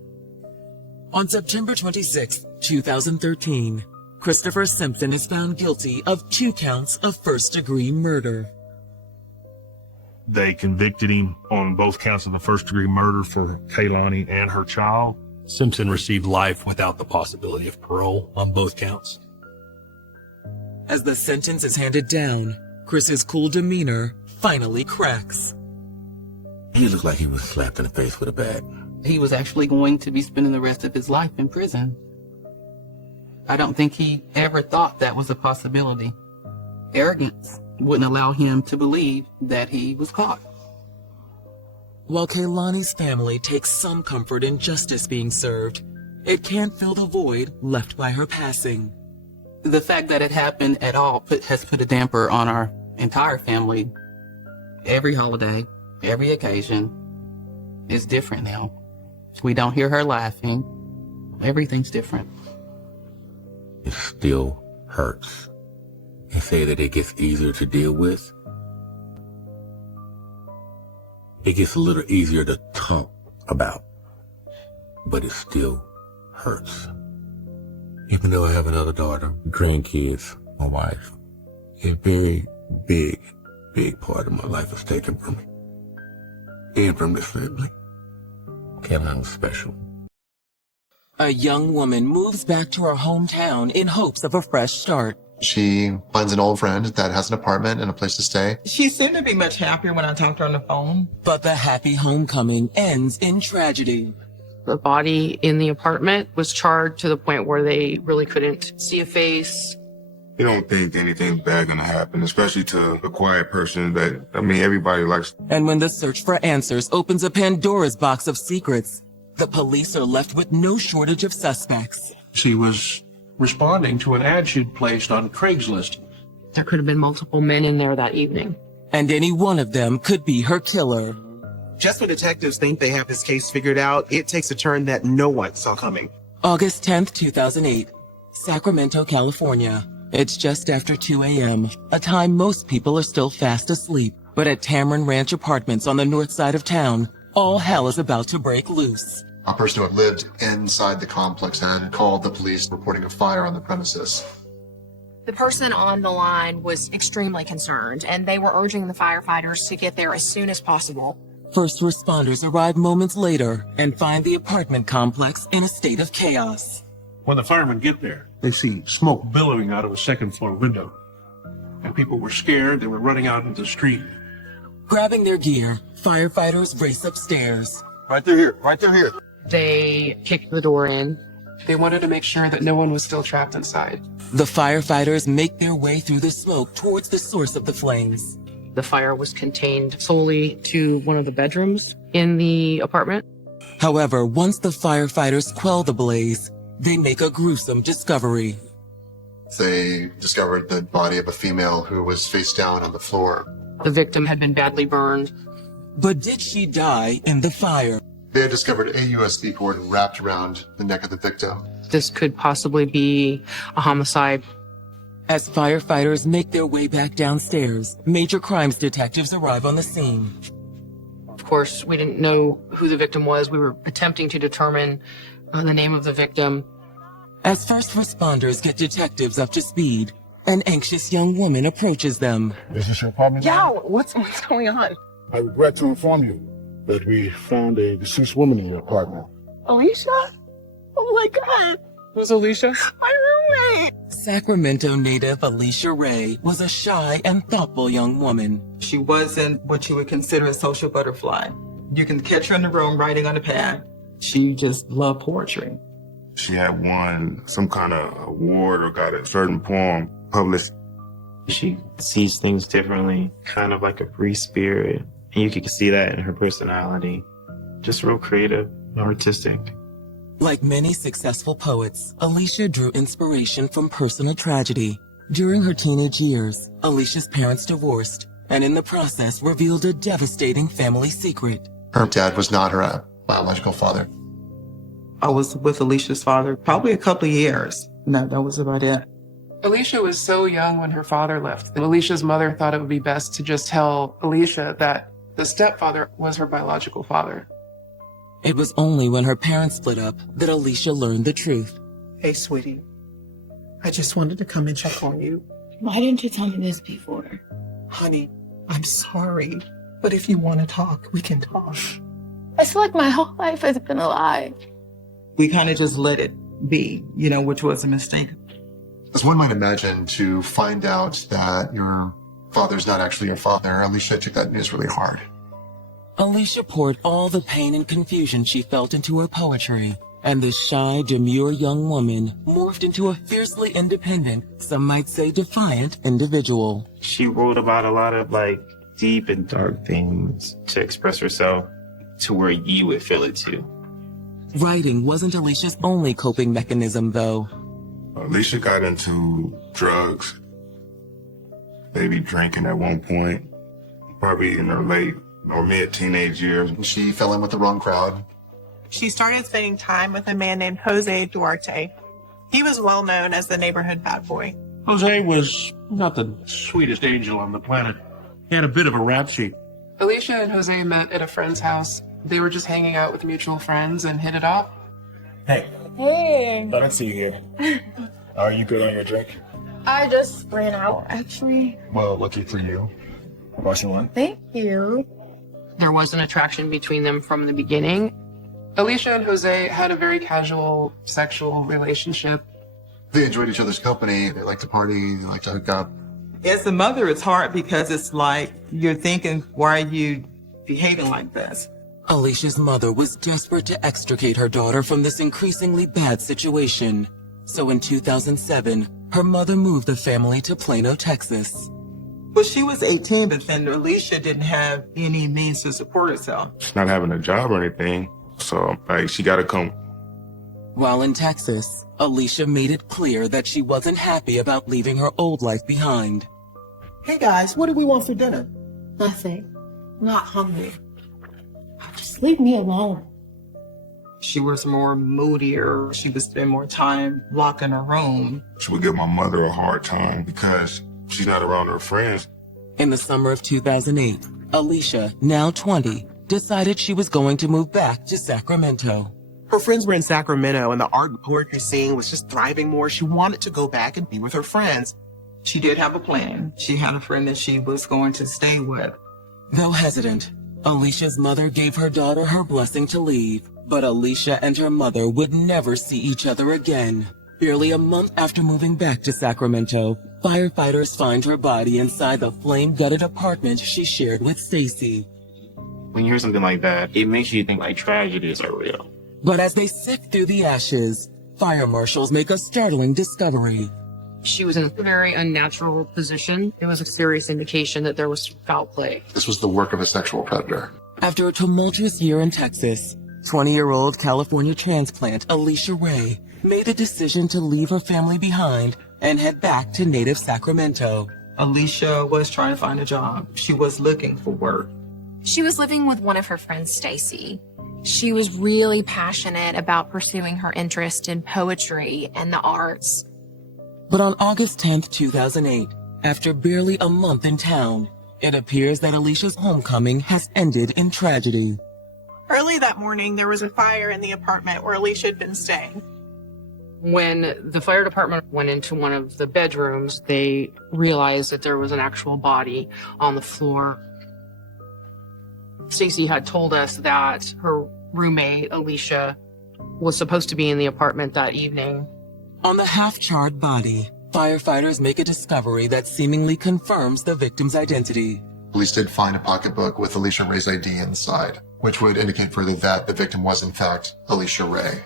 On September 26, 2013, Christopher Simpson is found guilty of 2 counts of first-degree murder. They convicted him on both counts of the first-degree murder for Kaylani and her child. Simpson received life without the possibility of parole on both counts. As the sentence is handed down, Chris's cool demeanor finally cracks. He looked like he was slapped in the face with a bat. He was actually going to be spending the rest of his life in prison. I don't think he ever thought that was a possibility. Arrogance wouldn't allow him to believe that he was caught. While Kaylani's family takes some comfort in justice being served, it can't fill the void left by her passing. The fact that it happened at all has put a damper on our entire family. Every holiday, every occasion is different now. We don't hear her laughing. Everything's different. It still hurts. And say that it gets easier to deal with. It gets a little easier to talk about, but it still hurts. Even though I have another daughter, grandkids, my wife, a very big part of my life was taken from me. And from this family. Kevin was special. A young woman moves back to her hometown in hopes of a fresh start. She finds an old friend that has an apartment and a place to stay. She seemed to be much happier when I talked to her on the phone. But the happy homecoming ends in tragedy. The body in the apartment was charred to the point where they really couldn't see a face. You don't think anything bad gonna happen, especially to a quiet person that, everybody likes. And when the search for answers opens a Pandora's box of secrets, the police are left with no shortage of suspects. She was responding to an ad she'd placed on Craigslist. There could have been multiple men in there that evening. And any one of them could be her killer. Just when detectives think they have this case figured out, it takes a turn that no one saw coming. August 10th, 2008, Sacramento, California. It's just after 2 a.m., a time most people are still fast asleep. But at Tamron Ranch Apartments on the north side of town, all hell is about to break loose. A person who had lived inside the complex had called the police reporting a fire on the premises. The person on the line was extremely concerned, and they were urging the firefighters to get there as soon as possible. First responders arrive moments later and find the apartment complex in a state of chaos. When the firemen get there, they see smoke billowing out of a second-floor window. And people were scared. They were running out into the street. Grabbing their gear, firefighters race upstairs. Right through here. They kicked the door in. They wanted to make sure that no one was still trapped inside. The firefighters make their way through the smoke towards the source of the flames. The fire was contained solely to one of the bedrooms in the apartment. However, once the firefighters quell the blaze, they make a gruesome discovery. They discovered the body of a female who was face down on the floor. The victim had been badly burned. But did she die in the fire? They had discovered a USB cord wrapped around the neck of the victim. This could possibly be a homicide. As firefighters make their way back downstairs, major crimes detectives arrive on the scene. Of course, we didn't know who the victim was. We were attempting to determine the name of the victim. As first responders get detectives up to speed, an anxious young woman approaches them. Is this your apartment? Yeah, what's going on? I regret to inform you that we found a deceased woman in your apartment. Alicia? Oh my God. Who's Alicia? My roommate. Sacramento native Alicia Ray was a shy and thoughtful young woman. She wasn't what you would consider a social butterfly. You can catch her in the room writing on a pad. She just loved poetry. She had won some kind of award or got a certain poem published. She sees things differently, kind of like a free spirit. And you can see that in her personality. Just real creative, artistic. Like many successful poets, Alicia drew inspiration from personal tragedy. During her teenage years, Alicia's parents divorced, and in the process revealed a devastating family secret. Her dad was not her biological father. I was with Alicia's father probably a couple of years. No, that was about it. Alicia was so young when her father left. Alicia's mother thought it would be best to just tell Alicia that the stepfather was her biological father. It was only when her parents split up that Alicia learned the truth. Hey, sweetie. I just wanted to come and check on you. Why didn't you tell me this before? Honey, I'm sorry. But if you want to talk, we can talk. I feel like my whole life has been a lie. We kind of just let it be, which was a mistake. As one might imagine, to find out that your father's not actually your father, Alicia took that news really hard. Alicia poured all the pain and confusion she felt into her poetry, and this shy, demure young woman morphed into a fiercely independent, some might say defiant, individual. She wrote about a lot of deep and dark things to express herself to where you would feel it too. Writing wasn't Alicia's only coping mechanism, though. Alicia got into drugs, maybe drinking at one point, probably in her late or mid-teenage years. She fell in with the wrong crowd. She started spending time with a man named Jose Duarte. He was well known as the neighborhood bad boy. Jose was not the sweetest angel on the planet. He had a bit of a rap sheet. Alicia and Jose met at a friend's house. They were just hanging out with mutual friends and hit it off. Hey. Hey. I didn't see you here. Are you good on your drink? I just ran out, actually. Well, lucky for you. Bought you one. Thank you. There was an attraction between them from the beginning. Alicia and Jose had a very casual sexual relationship. They enjoyed each other's company. They liked to party. They liked to hook up. As a mother, it's hard because it's like you're thinking, why are you behaving like this? Alicia's mother was desperate to extricate her daughter from this increasingly bad situation. So in 2007, her mother moved the family to Plano, Texas. But she was 18, but then Alicia didn't have any means to support herself. She's not having a job or anything, so she got to come. While in Texas, Alicia made it clear that she wasn't happy about leaving her old life behind. Hey guys, what do we want for dinner? Nothing. I'm not hungry. Just leave me alone. She was more moodier. She would spend more time locked in her room. She would give my mother a hard time because she's not around her friends. In the summer of 2008, Alicia, now 20, decided she was going to move back to Sacramento. Her friends were in Sacramento and the art and poetry scene was just thriving more. She wanted to go back and be with her friends. She did have a plan. She had a friend that she was going to stay with. Though hesitant, Alicia's mother gave her daughter her blessing to leave, but Alicia and her mother would never see each other again. Barely a month after moving back to Sacramento, firefighters find her body inside the flame-gutted apartment she shared with Stacy. When you hear something like that, it makes you think tragedies are real. But as they sift through the ashes, fire marshals make a startling discovery. She was in a very unnatural position. It was a serious indication that there was foul play. This was the work of a sexual predator. After a tumultuous year in Texas, 20-year-old California transplant Alicia Ray made a decision to leave her family behind and head back to native Sacramento. Alicia was trying to find a job. She was looking for work. She was living with one of her friends, Stacy. She was really passionate about pursuing her interest in poetry and the arts. But on August 10th, 2008, after barely a month in town, it appears that Alicia's homecoming has ended in tragedy. Early that morning, there was a fire in the apartment where Alicia had been staying. When the fire department went into one of the bedrooms, they realized that there was an actual body on the floor. Stacy had told us that her roommate, Alicia, was supposed to be in the apartment that evening. On the half-charred body, firefighters make a discovery that seemingly confirms the victim's identity. Police did find a pocketbook with Alicia Ray's ID inside, which would indicate further that the victim was in fact Alicia Ray.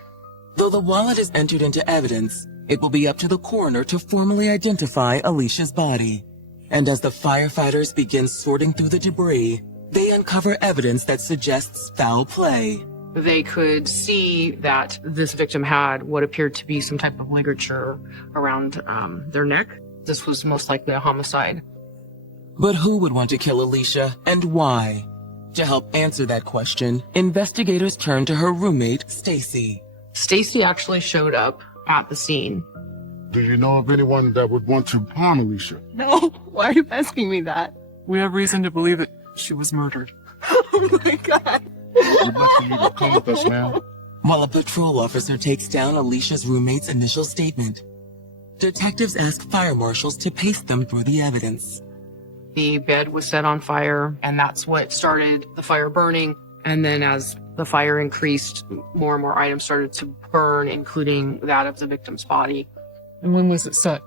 Though the wallet is entered into evidence, it will be up to the coroner to formally identify Alicia's body. And as the firefighters begin sorting through the debris, they uncover evidence that suggests foul play. They could see that this victim had what appeared to be some type of ligature around their neck. This was most likely a homicide. But who would want to kill Alicia, and why? To help answer that question, investigators turn to her roommate, Stacy. Stacy actually showed up at the scene. Do you know of anyone that would want to harm Alicia? No, why are you asking me that? We have reason to believe that she was murdered. Oh my God. We'd like for you to come with us now. While a patrol officer takes down Alicia's roommate's initial statement, detectives ask fire marshals to pace them through the evidence. The bed was set on fire, and that's what started the fire burning. And then as the fire increased, more and more items started to burn, including that of the victim's body. And when was it set?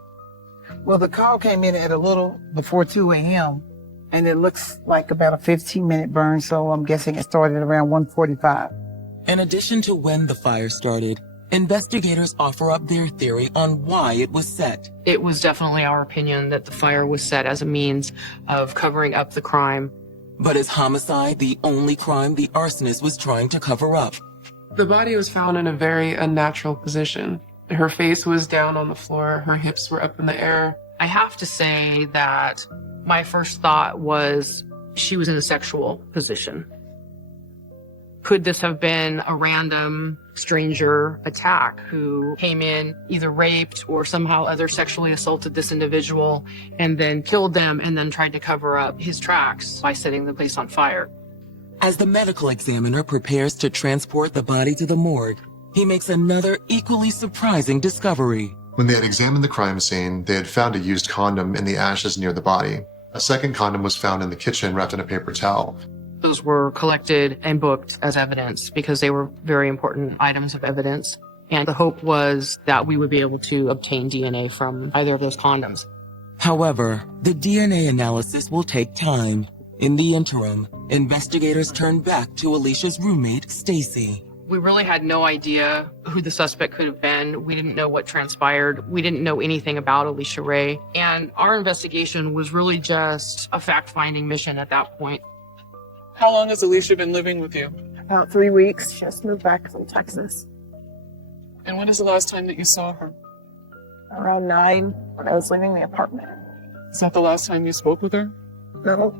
Well, the call came in at a little before 2 a.m. and it looks like about a 15-minute burn, so I'm guessing it started around 1:45. In addition to when the fire started, investigators offer up their theory on why it was set. It was definitely our opinion that the fire was set as a means of covering up the crime. But is homicide the only crime the arsonist was trying to cover up? The body was found in a very unnatural position. Her face was down on the floor, her hips were up in the air. I have to say that my first thought was she was in a sexual position. Could this have been a random stranger attack who came in, either raped or somehow other sexually assaulted this individual and then killed them and then tried to cover up his tracks by setting the place on fire? As the medical examiner prepares to transport the body to the morgue, he makes another equally surprising discovery. When they had examined the crime scene, they had found a used condom in the ashes near the body. A second condom was found in the kitchen wrapped in a paper towel. Those were collected and booked as evidence because they were very important items of evidence. And the hope was that we would be able to obtain DNA from either of those condoms. However, the DNA analysis will take time. In the interim, investigators turn back to Alicia's roommate, Stacy. We really had no idea who the suspect could have been. We didn't know what transpired. We didn't know anything about Alicia Ray. And our investigation was really just a fact-finding mission at that point. How long has Alicia been living with you? About 3 weeks. She just moved back from Texas. And when is the last time that you saw her? Around 9 when I was leaving the apartment. Is that the last time you spoke with her? No.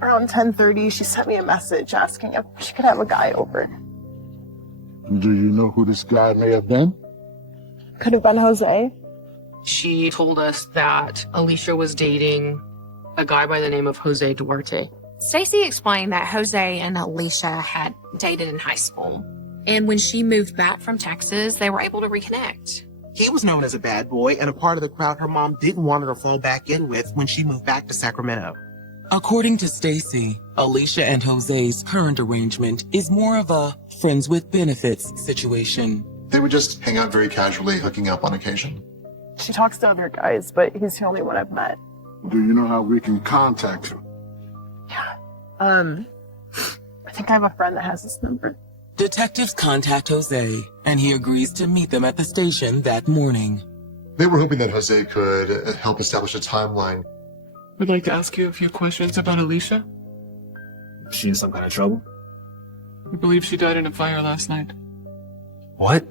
Around 10:30, she sent me a message asking if she could have a guy over. Do you know who this guy may have been? Could have been Jose. She told us that Alicia was dating a guy by the name of Jose Duarte. Stacy explained that Jose and Alicia had dated in high school. And when she moved back from Texas, they were able to reconnect. He was known as a bad boy and a part of the crowd her mom didn't want her to fall back in with when she moved back to Sacramento. According to Stacy, Alicia and Jose's current arrangement is more of a friends with benefits situation. They would just hang out very casually, hooking up on occasion. She talks to other guys, but he's the only one I've met. Do you know how we can contact him? Yeah. I think I have a friend that has this number. Detectives contact Jose, and he agrees to meet them at the station that morning. They were hoping that Jose could help establish a timeline. We'd like to ask you a few questions about Alicia. Is she in some kind of trouble? We believe she died in a fire last night. What?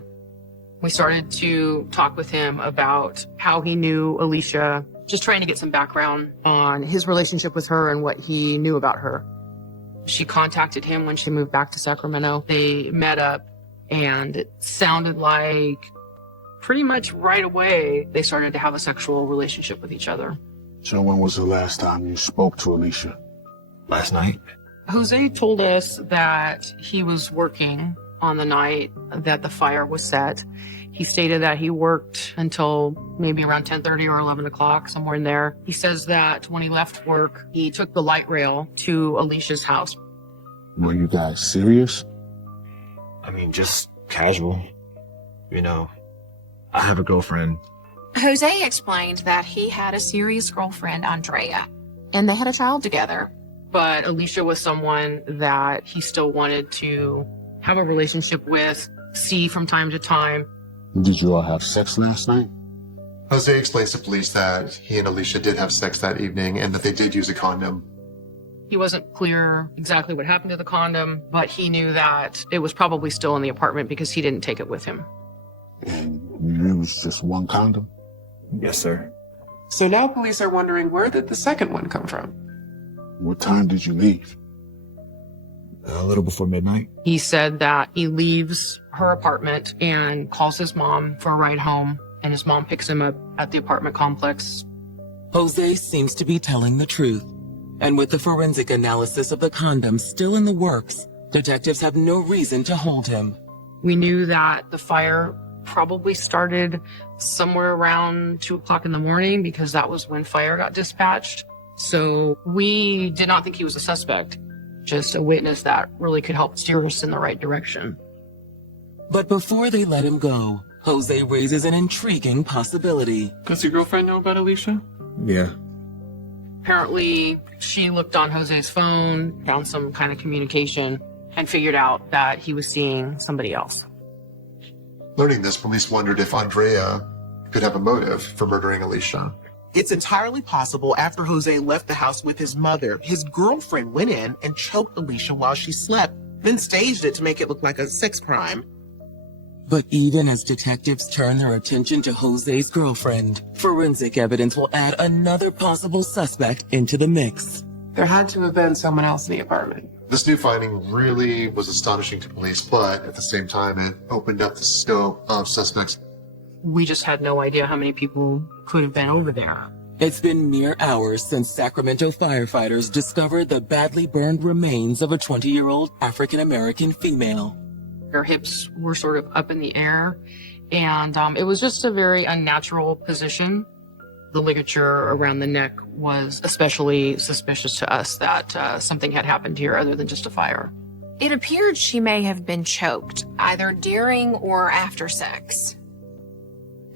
We started to talk with him about how he knew Alicia. just trying to get some background on his relationship with her and what he knew about her. She contacted him when she moved back to Sacramento. They met up, and it sounded like pretty much right away they started to have a sexual relationship with each other. So when was the last time you spoke to Alicia? Last night? Jose told us that he was working on the night that the fire was set. He stated that he worked until maybe around 10:30 or 11 o'clock, somewhere in there. He says that when he left work, he took the light rail to Alicia's house. Were you guys serious? I mean, just casual. You know, I have a girlfriend. Jose explained that he had a serious girlfriend, Andrea, and they had a child together. But Alicia was someone that he still wanted to have a relationship with, see from time to time. Did you all have sex last night? Jose explains to police that he and Alicia did have sex that evening and that they did use a condom. He wasn't clear exactly what happened to the condom, but he knew that it was probably still in the apartment because he didn't take it with him. And you used just one condom? Yes, sir. So now police are wondering, where did the second one come from? What time did you leave? A little before midnight. He said that he leaves her apartment and calls his mom for a ride home, and his mom picks him up at the apartment complex. Jose seems to be telling the truth. And with the forensic analysis of the condom still in the works, detectives have no reason to hold him. We knew that the fire probably started somewhere around 2 o'clock in the morning because that was when fire got dispatched. So we did not think he was a suspect, just a witness that really could help steer us in the right direction. But before they let him go, Jose raises an intriguing possibility. Does your girlfriend know about Alicia? Yeah. Apparently, she looked on Jose's phone, found some kind of communication, and figured out that he was seeing somebody else. Learning this, police wondered if Andrea could have a motive for murdering Alicia. It's entirely possible after Jose left the house with his mother, his girlfriend went in and choked Alicia while she slept, then staged it to make it look like a sex crime. But even as detectives turn their attention to Jose's girlfriend, forensic evidence will add another possible suspect into the mix. There had to have been someone else in the apartment. This new finding really was astonishing to police, but at the same time, it opened up the scope of suspects. We just had no idea how many people could have been over there. It's been mere hours since Sacramento firefighters discovered the badly burned remains of a 20-year-old African-American female. Her hips were sort of up in the air, and it was just a very unnatural position. The ligature around the neck was especially suspicious to us that something had happened here other than just a fire. It appeared she may have been choked, either during or after sex.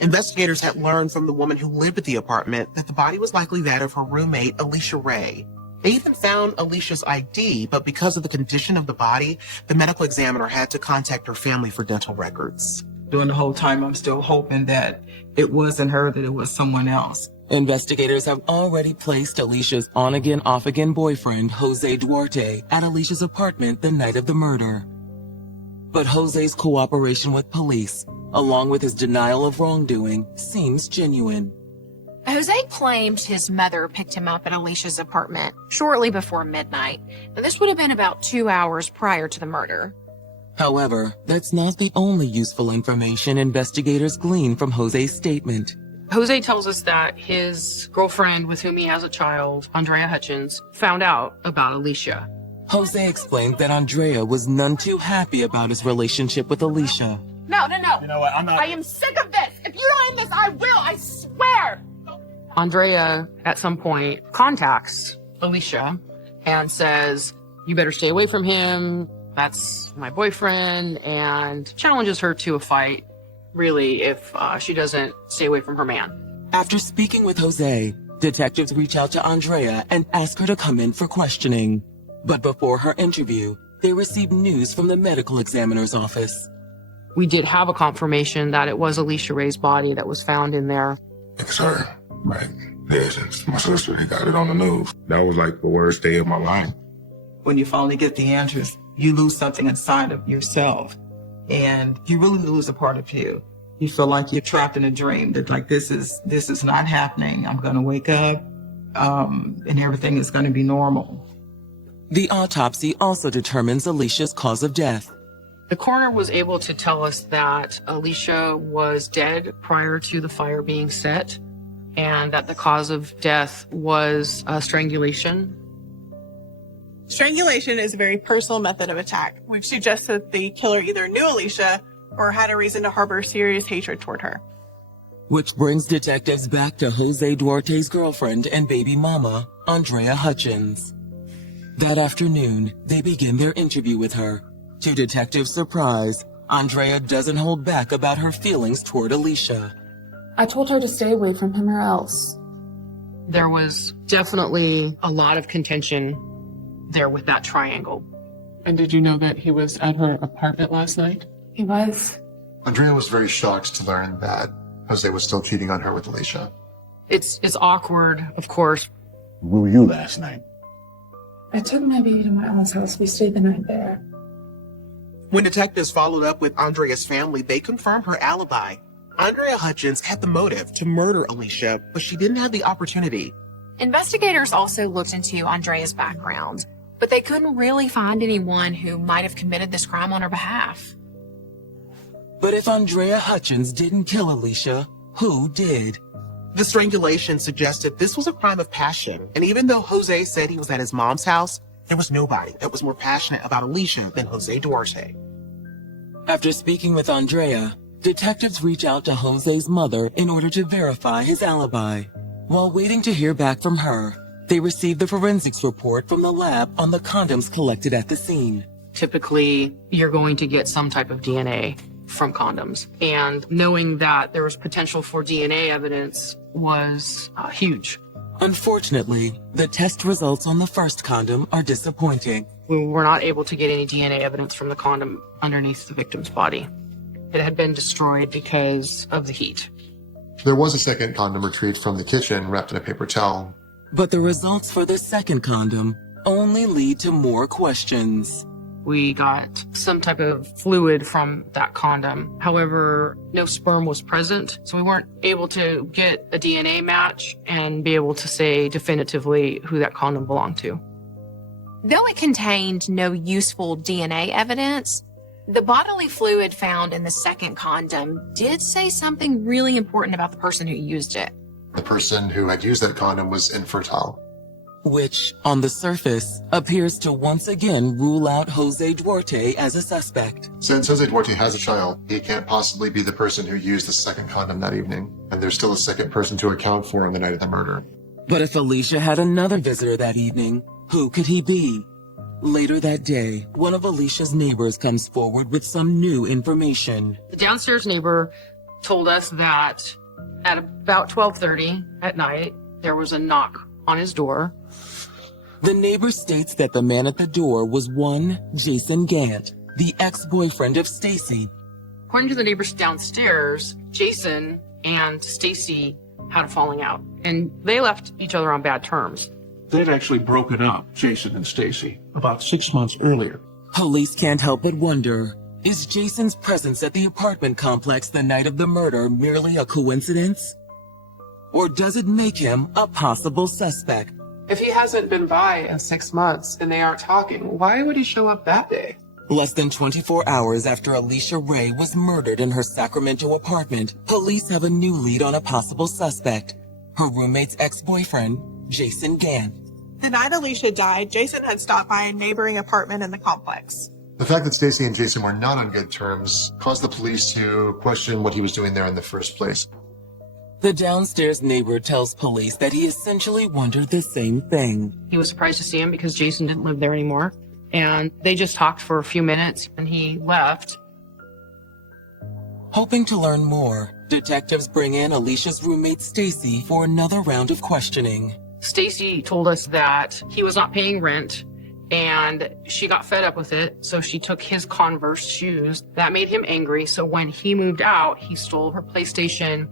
Investigators had learned from the woman who lived at the apartment that the body was likely that of her roommate, Alicia Ray. They even found Alicia's ID, but because of the condition of the body, the medical examiner had to contact her family for dental records. During the whole time, I'm still hoping that it wasn't her, that it was someone else. Investigators have already placed Alicia's on-again, off-again boyfriend, Jose Duarte, at Alicia's apartment the night of the murder. But Jose's cooperation with police, along with his denial of wrongdoing, seems genuine. Jose claimed his mother picked him up at Alicia's apartment shortly before midnight, and this would have been about 2 hours prior to the murder. However, that's not the only useful information investigators glean from Jose's statement. Jose tells us that his girlfriend with whom he has a child, Andrea Hutchins, found out about Alicia. Jose explained that Andrea was none too happy about his relationship with Alicia. No. You know what? I'm not. I am sick of this. If you don't end this, I will. I swear. Andrea, at some point, contacts Alicia and says, "You better stay away from him. That's my boyfriend," and challenges her to a fight, really, if she doesn't stay away from her man. After speaking with Jose, detectives reach out to Andrea and ask her to come in for questioning. But before her interview, they receive news from the medical examiner's office. We did have a confirmation that it was Alicia Ray's body that was found in there. It's her. Right. Yeah, since my sister, he got it on the news. That was like the worst day of my life. When you finally get the answers, you lose something inside of yourself, and you really lose a part of you. You feel like you're trapped in a dream. That like this is not happening. I'm going to wake up, and everything is going to be normal. The autopsy also determines Alicia's cause of death. The coroner was able to tell us that Alicia was dead prior to the fire being set, and that the cause of death was strangulation. Strangulation is a very personal method of attack, which suggests that the killer either knew Alicia or had a reason to harbor serious hatred toward her. Which brings detectives back to Jose Duarte's girlfriend and baby mama, Andrea Hutchins. That afternoon, they begin their interview with her. To detectives' surprise, Andrea doesn't hold back about her feelings toward Alicia. I told her to stay away from him or else. There was definitely a lot of contention there with that triangle. And did you know that he was at her apartment last night? He was. Andrea was very shocked to learn that Jose was still cheating on her with Alicia. It's awkward, of course. Where were you last night? I took my baby to my aunt's house. We stayed the night there. When detectives followed up with Andrea's family, they confirmed her alibi. Andrea Hutchins had the motive to murder Alicia, but she didn't have the opportunity. Investigators also looked into Andrea's background, but they couldn't really find anyone who might have committed this crime on her behalf. But if Andrea Hutchins didn't kill Alicia, who did? The strangulation suggested this was a crime of passion, and even though Jose said he was at his mom's house, there was nobody that was more passionate about Alicia than Jose Duarte. After speaking with Andrea, detectives reach out to Jose's mother in order to verify his alibi. While waiting to hear back from her, they receive the forensics report from the lab on the condoms collected at the scene. Typically, you're going to get some type of DNA from condoms. And knowing that there was potential for DNA evidence was huge. Unfortunately, the test results on the first condom are disappointing. We were not able to get any DNA evidence from the condom underneath the victim's body. It had been destroyed because of the heat. There was a second condom retrieved from the kitchen wrapped in a paper towel. But the results for the second condom only lead to more questions. We got some type of fluid from that condom. However, no sperm was present, so we weren't able to get a DNA match and be able to say definitively who that condom belonged to. Though it contained no useful DNA evidence, the bodily fluid found in the second condom did say something really important about the person who used it. The person who had used that condom was infertile. Which, on the surface, appears to once again rule out Jose Duarte as a suspect. Since Jose Duarte has a child, he can't possibly be the person who used the second condom that evening, and there's still a second person to account for on the night of the murder. But if Alicia had another visitor that evening, who could he be? Later that day, one of Alicia's neighbors comes forward with some new information. The downstairs neighbor told us that at about 12:30 at night, there was a knock on his door. The neighbor states that the man at the door was one Jason Gant, the ex-boyfriend of Stacy. According to the neighbors downstairs, Jason and Stacy had a falling out, and they left each other on bad terms. They'd actually broken up, Jason and Stacy, about 6 months earlier. Police can't help but wonder, is Jason's presence at the apartment complex the night of the murder merely a coincidence? Or does it make him a possible suspect? If he hasn't been by in 6 months and they aren't talking, why would he show up that day? Less than 24 hours after Alicia Ray was murdered in her Sacramento apartment, police have a new lead on a possible suspect, her roommate's ex-boyfriend, Jason Gant. The night Alicia died, Jason had stopped by a neighboring apartment in the complex. The fact that Stacy and Jason were not on good terms caused the police to question what he was doing there in the first place. The downstairs neighbor tells police that he essentially wondered the same thing. He was surprised to see him because Jason didn't live there anymore. And they just talked for a few minutes and he left. Hoping to learn more, detectives bring in Alicia's roommate Stacy for another round of questioning. Stacy told us that he was not paying rent and she got fed up with it, so she took his Converse shoes. That made him angry, so when he moved out, he stole her PlayStation,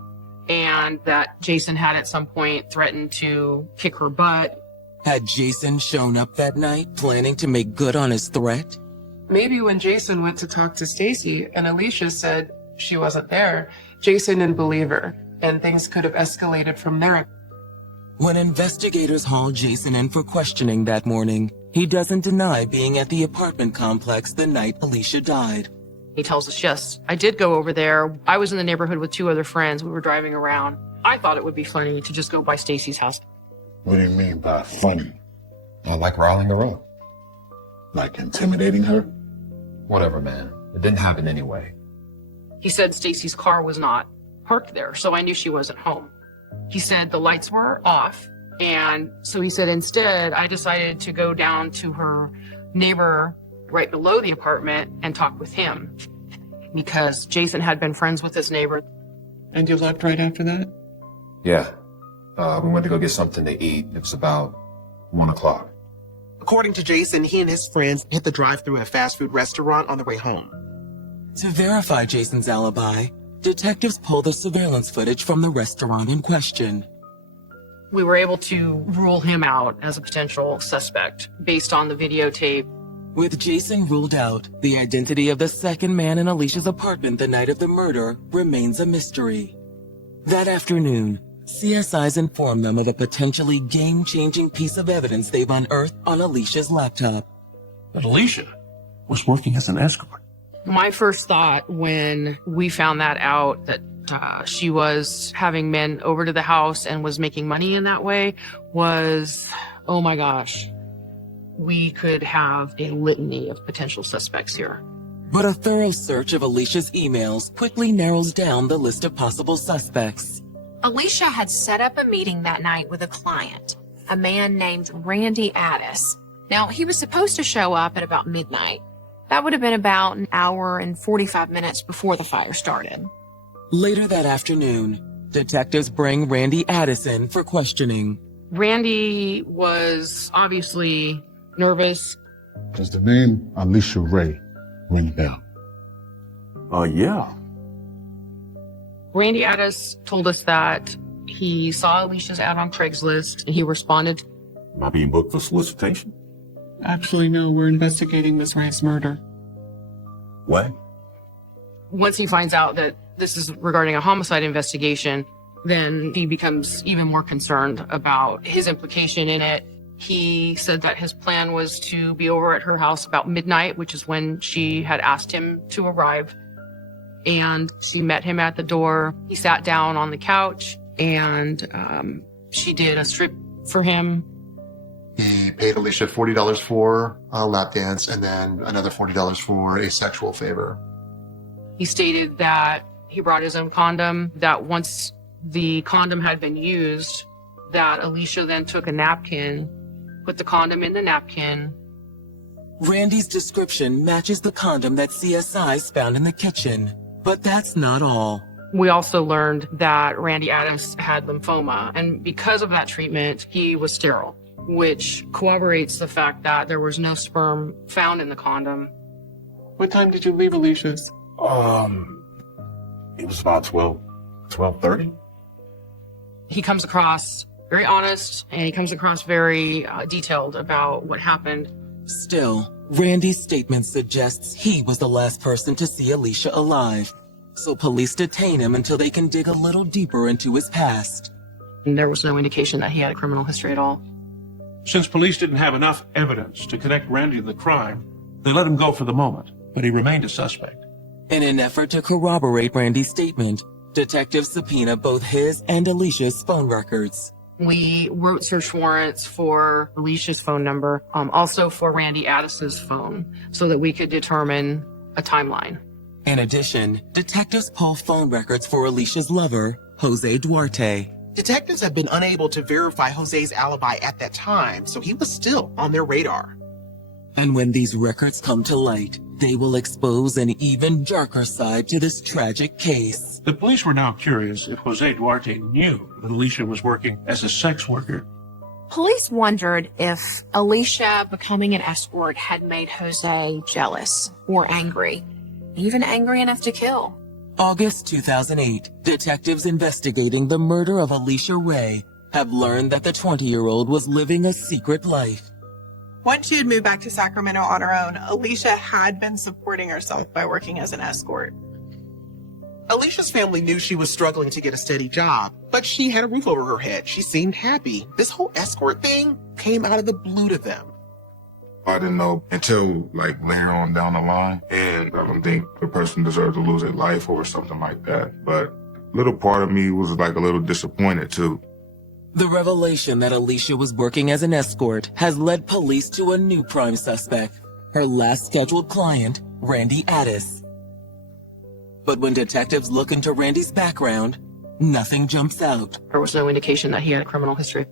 and that Jason had at some point threatened to kick her butt. Had Jason shown up that night, planning to make good on his threat? Maybe when Jason went to talk to Stacy and Alicia said she wasn't there, Jason didn't believe her, and things could have escalated from there. When investigators haul Jason in for questioning that morning, he doesn't deny being at the apartment complex the night Alicia died. He tells us, yes, I did go over there. I was in the neighborhood with 2 other friends. We were driving around. I thought it would be funny to just go by Stacy's house. What do you mean by funny? I like riling her up. Like intimidating her? Whatever, man. It didn't happen anyway. He said Stacy's car was not parked there, so I knew she wasn't home. He said the lights were off, and so he said instead I decided to go down to her neighbor right below the apartment and talk with him because Jason had been friends with his neighbor. And you left right after that? Yeah. We went to go get something to eat. It was about 1 o'clock. According to Jason, he and his friends hit the drive-thru at a fast food restaurant on their way home. To verify Jason's alibi, detectives pull the surveillance footage from the restaurant in question. We were able to rule him out as a potential suspect based on the videotape. With Jason ruled out, the identity of the second man in Alicia's apartment the night of the murder remains a mystery. That afternoon, CSIs inform them of a potentially game-changing piece of evidence they've unearthed on Alicia's laptop. But Alicia was working as an escort. My first thought when we found that out, that she was having men over to the house and was making money in that way, was, oh my gosh, we could have a litany of potential suspects here. But a thorough search of Alicia's emails quickly narrows down the list of possible suspects. Alicia had set up a meeting that night with a client, a man named Randy Addis. Now, he was supposed to show up at about midnight. That would have been about an hour and 45 minutes before the fire started. Later that afternoon, detectives bring Randy Addis in for questioning. Randy was obviously nervous. Does the name Alicia Ray ring a bell? Yeah. Randy Addis told us that he saw Alicia's ad on Craigslist and he responded. Am I being booked for solicitation? Actually, no, we're investigating Miss Ray's murder. What? Once he finds out that this is regarding a homicide investigation, then he becomes even more concerned about his implication in it. He said that his plan was to be over at her house about midnight, which is when she had asked him to arrive. And she met him at the door. He sat down on the couch and she did a strip for him. He paid Alicia $40 for a lap dance and then another $40 for a sexual favor. He stated that he brought his own condom, that once the condom had been used, that Alicia then took a napkin, put the condom in the napkin. Randy's description matches the condom that CSIs found in the kitchen. But that's not all. We also learned that Randy Addis had lymphoma, and because of that treatment, he was sterile, which corroborates the fact that there was no sperm found in the condom. What time did you leave Alicia's? It was about 12:30. He comes across very honest, and he comes across very detailed about what happened. Still, Randy's statement suggests he was the last person to see Alicia alive. So police detain him until they can dig a little deeper into his past. And there was no indication that he had a criminal history at all. Since police didn't have enough evidence to connect Randy to the crime, they let him go for the moment, but he remained a suspect. In an effort to corroborate Randy's statement, detectives subpoena both his and Alicia's phone records. We wrote search warrants for Alicia's phone number, also for Randy Addis's phone, so that we could determine a timeline. In addition, detectives pull phone records for Alicia's lover, Jose Duarte. Detectives have been unable to verify Jose's alibi at that time, so he was still on their radar. And when these records come to light, they will expose an even darker side to this tragic case. The police were now curious if Jose Duarte knew that Alicia was working as a sex worker. Police wondered if Alicia becoming an escort had made Jose jealous or angry, even angry enough to kill. August 2008, detectives investigating the murder of Alicia Ray have learned that the 20-year-old was living a secret life. Once she had moved back to Sacramento on her own, Alicia had been supporting herself by working as an escort. Alicia's family knew she was struggling to get a steady job, but she had a roof over her head. She seemed happy. This whole escort thing came out of the blue to them. I didn't know until like later on down the line, and I don't think the person deserved to lose their life or something like that. But a little part of me was like a little disappointed too. The revelation that Alicia was working as an escort has led police to a new prime suspect, her last scheduled client, Randy Addis. But when detectives look into Randy's background, nothing jumps out. There was no indication that he had a criminal history.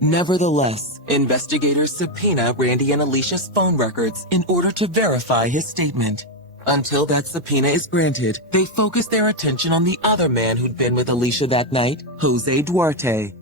Nevertheless, investigators subpoena Randy and Alicia's phone records in order to verify his statement. Until that subpoena is granted, they focus their attention on the other man who'd been with Alicia that night, Jose Duarte.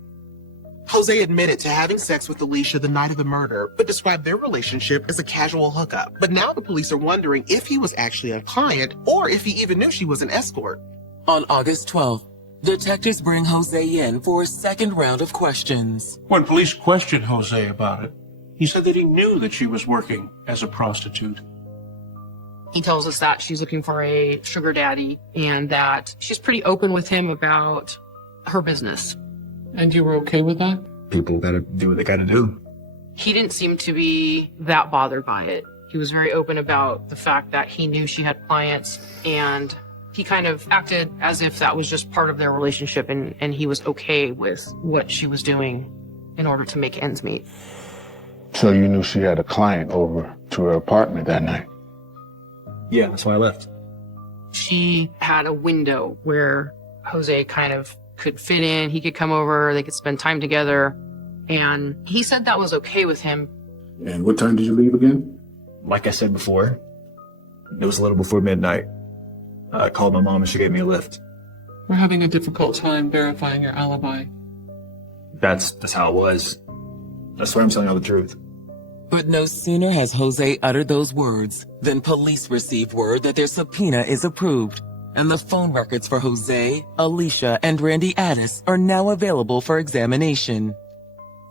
Jose admitted to having sex with Alicia the night of the murder, but described their relationship as a casual hookup. But now the police are wondering if he was actually a client or if he even knew she was an escort. On August 12th, detectives bring Jose in for a second round of questions. When police questioned Jose about it, he said that he knew that she was working as a prostitute. He tells us that she's looking for a sugar daddy and that she's pretty open with him about her business. And you were okay with that? People gotta do what they gotta do. He didn't seem to be that bothered by it. He was very open about the fact that he knew she had clients, and he kind of acted as if that was just part of their relationship, and he was okay with what she was doing in order to make ends meet. So you knew she had a client over to her apartment that night? Yeah, that's why I left. She had a window where Jose kind of could fit in. He could come over, they could spend time together, and he said that was okay with him. And what time did you leave again? Like I said before, it was a little before midnight. I called my mom and she gave me a lift. We're having a difficult time verifying your alibi. That's how it was. I swear I'm telling all the truth. But no sooner has Jose uttered those words than police receive word that their subpoena is approved, and the phone records for Jose, Alicia, and Randy Addis are now available for examination.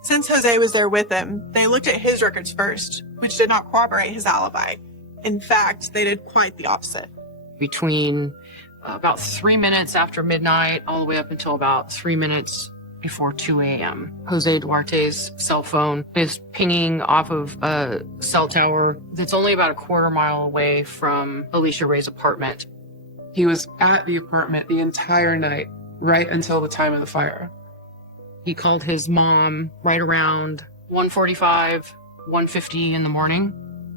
Since Jose was there with them, they looked at his records first, which did not corroborate his alibi. In fact, they did quite the opposite. Between about 3 minutes after midnight all the way up until about 3 minutes before 2 a.m. Jose Duarte's cell phone is pinging off of a cell tower that's only about a quarter mile away from Alicia Ray's apartment. He was at the apartment the entire night, right until the time of the fire. He called his mom right around 1:45, 1:50 in the morning,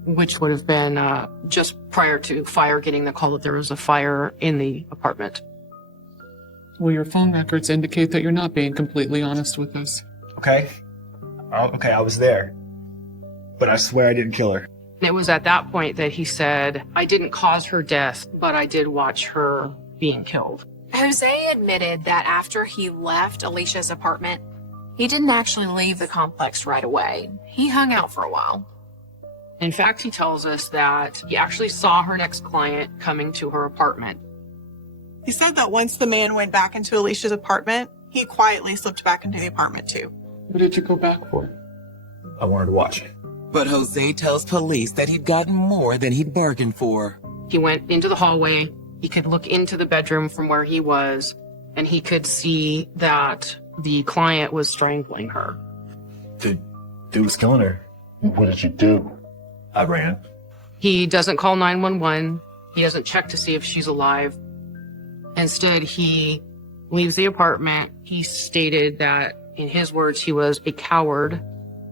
which would have been just prior to fire getting the call that there was a fire in the apartment. Well, your phone records indicate that you're not being completely honest with us. Okay? Okay, I was there. But I swear I didn't kill her. It was at that point that he said, I didn't cause her death, but I did watch her being killed. Jose admitted that after he left Alicia's apartment, he didn't actually leave the complex right away. He hung out for a while. In fact, he tells us that he actually saw her next client coming to her apartment. He said that once the man went back into Alicia's apartment, he quietly slipped back into the apartment too. What did you go back for? I wanted to watch. But Jose tells police that he'd gotten more than he'd bargained for. He went into the hallway. He could look into the bedroom from where he was, and he could see that the client was strangling her. The dude was killing her. What did you do? I ran. He doesn't call 911. He doesn't check to see if she's alive. Instead, he leaves the apartment. He stated that, in his words, he was a coward.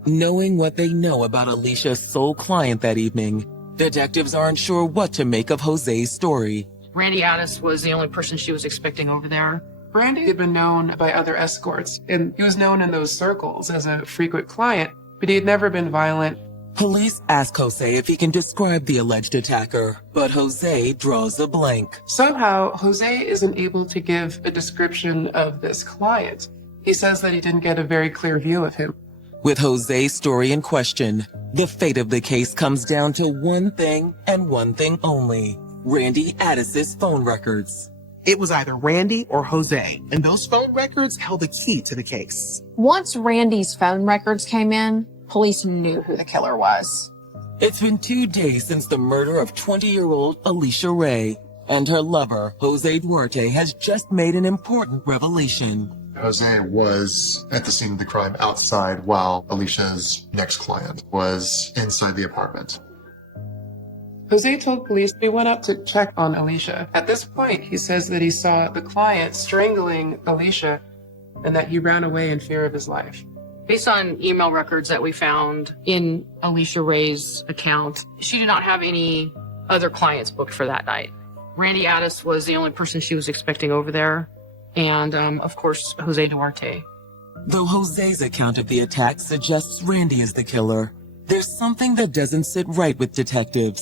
Knowing what they know about Alicia's sole client that evening, detectives aren't sure what to make of Jose's story. Randy Addis was the only person she was expecting over there. Randy had been known by other escorts, and he was known in those circles as a frequent client, but he had never been violent. Police ask Jose if he can describe the alleged attacker, but Jose draws a blank. Somehow, Jose isn't able to give a description of this client. He says that he didn't get a very clear view of him. With Jose's story in question, the fate of the case comes down to one thing and one thing only: Randy Addis's phone records. It was either Randy or Jose, and those phone records held the key to the case. Once Randy's phone records came in, police knew who the killer was. It's been 2 days since the murder of 20-year-old Alicia Ray. And her lover, Jose Duarte, has just made an important revelation. Jose was at the scene of the crime outside while Alicia's next client was inside the apartment. Jose told police he went up to check on Alicia. At this point, he says that he saw the client strangling Alicia and that he ran away in fear of his life. Based on email records that we found in Alicia Ray's account, she did not have any other clients booked for that night. Randy Addis was the only person she was expecting over there. And, of course, Jose Duarte. Though Jose's account of the attack suggests Randy is the killer, there's something that doesn't sit right with detectives.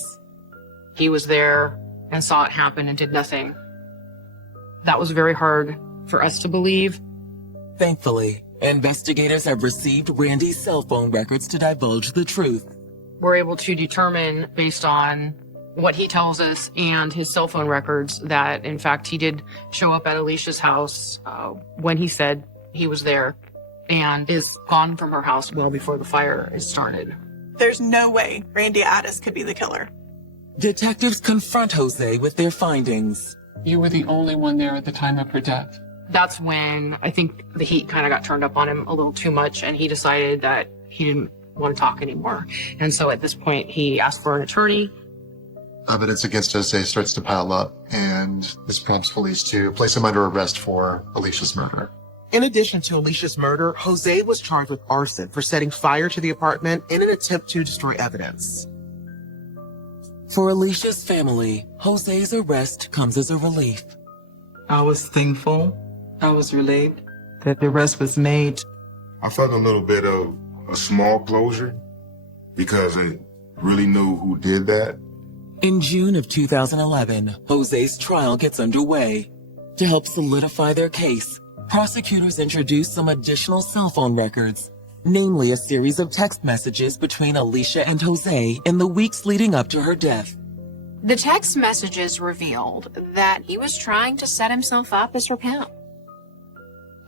He was there and saw it happen and did nothing. That was very hard for us to believe. Thankfully, investigators have received Randy's cell phone records to divulge the truth. We're able to determine, based on what he tells us and his cell phone records, that in fact he did show up at Alicia's house when he said he was there, and is gone from her house well before the fire is started. There's no way Randy Addis could be the killer. Detectives confront Jose with their findings. You were the only one there at the time of her death. That's when I think the heat kind of got turned up on him a little too much, and he decided that he didn't want to talk anymore. And so at this point, he asked for an attorney. Evidence against Jose starts to pile up, and this prompts police to place him under arrest for Alicia's murder. In addition to Alicia's murder, Jose was charged with arson for setting fire to the apartment in an attempt to destroy evidence. For Alicia's family, Jose's arrest comes as a relief. I was thankful. I was relieved that the arrest was made. I felt a little bit of a small closure because I really knew who did that. In June of 2011, Jose's trial gets underway. To help solidify their case, prosecutors introduce some additional cell phone records, namely a series of text messages between Alicia and Jose in the weeks leading up to her death. The text messages revealed that he was trying to set himself up as her pimp.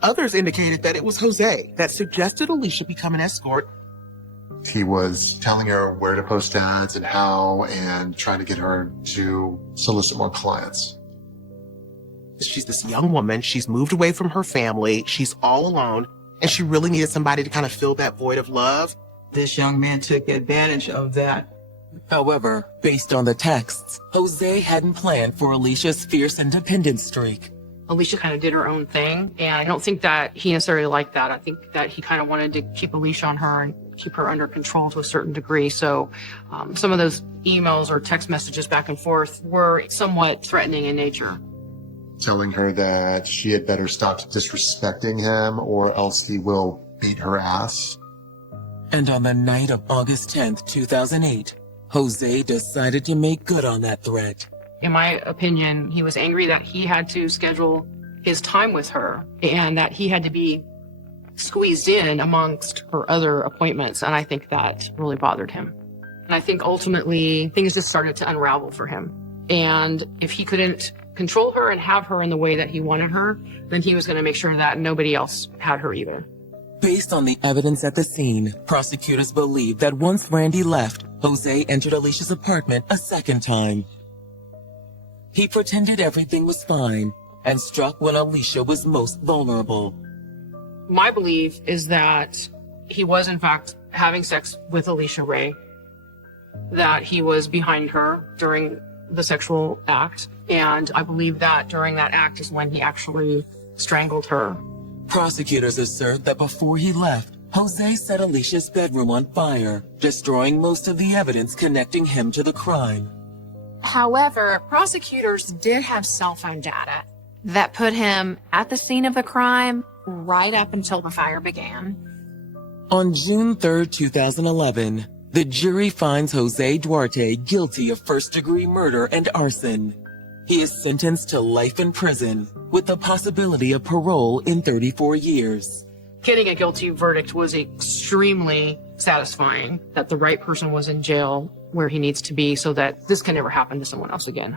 Others indicated that it was Jose that suggested Alicia become an escort. He was telling her where to post ads and how, and trying to get her to solicit more clients. She's this young woman. She's moved away from her family. She's all alone, and she really needed somebody to kind of fill that void of love. This young man took advantage of that. However, based on the texts, Jose hadn't planned for Alicia's fierce independence streak. Alicia kind of did her own thing, and I don't think that he necessarily liked that. I think that he kind of wanted to keep Alicia on her and keep her under control to a certain degree. So some of those emails or text messages back and forth were somewhat threatening in nature. Telling her that she had better stop disrespecting him or else he will beat her ass. And on the night of August 10th, 2008, Jose decided to make good on that threat. In my opinion, he was angry that he had to schedule his time with her and that he had to be squeezed in amongst her other appointments. And I think that really bothered him. And I think ultimately things just started to unravel for him. And if he couldn't control her and have her in the way that he wanted her, then he was going to make sure that nobody else had her either. Based on the evidence at the scene, prosecutors believe that once Randy left, Jose entered Alicia's apartment a second time. He pretended everything was fine and struck when Alicia was most vulnerable. My belief is that he was in fact having sex with Alicia Ray, that he was behind her during the sexual act, and I believe that during that act is when he actually strangled her. Prosecutors assert that before he left, Jose set Alicia's bedroom on fire, destroying most of the evidence connecting him to the crime. However, prosecutors did have cell phone data that put him at the scene of the crime right up until the fire began. On June 3rd, 2011, the jury finds Jose Duarte guilty of first-degree murder and arson. He is sentenced to life in prison, with the possibility of parole in 34 years. Getting a guilty verdict was extremely satisfying, that the right person was in jail where he needs to be so that this can never happen to someone else again.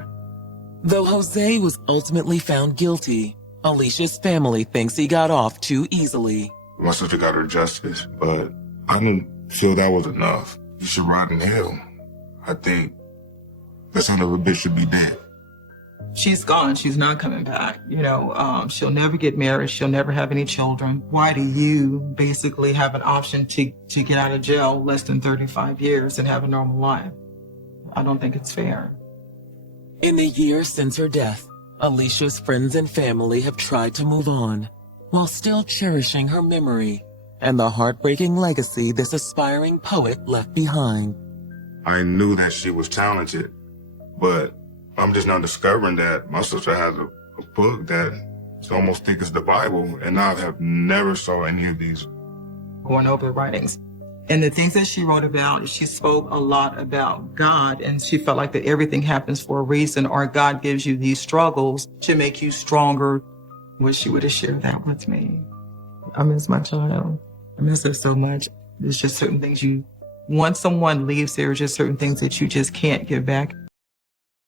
Though Jose was ultimately found guilty, Alicia's family thinks he got off too easily. My sister got her justice, but I didn't feel that was enough. You should rot in hell. I think that son of a bitch should be dead. she's gone. She's not coming back. She'll never get married. She'll never have any children. Why do you basically have an option to get out of jail less than 35 years and have a normal life? I don't think it's fair. In the years since her death, Alicia's friends and family have tried to move on, while still cherishing her memory and the heartbreaking legacy this aspiring poet left behind. I knew that she was talented, but I'm just now discovering that my sister has a book that is almost thick as the Bible, and I have never saw any of these. Going over the writings. And the things that she wrote about, she spoke a lot about God, and she felt like that everything happens for a reason, or God gives you these struggles to make you stronger. Wish she would have shared that with me. I miss my child. I miss her so much. There's just certain things once someone leaves, there are just certain things that you just can't get back.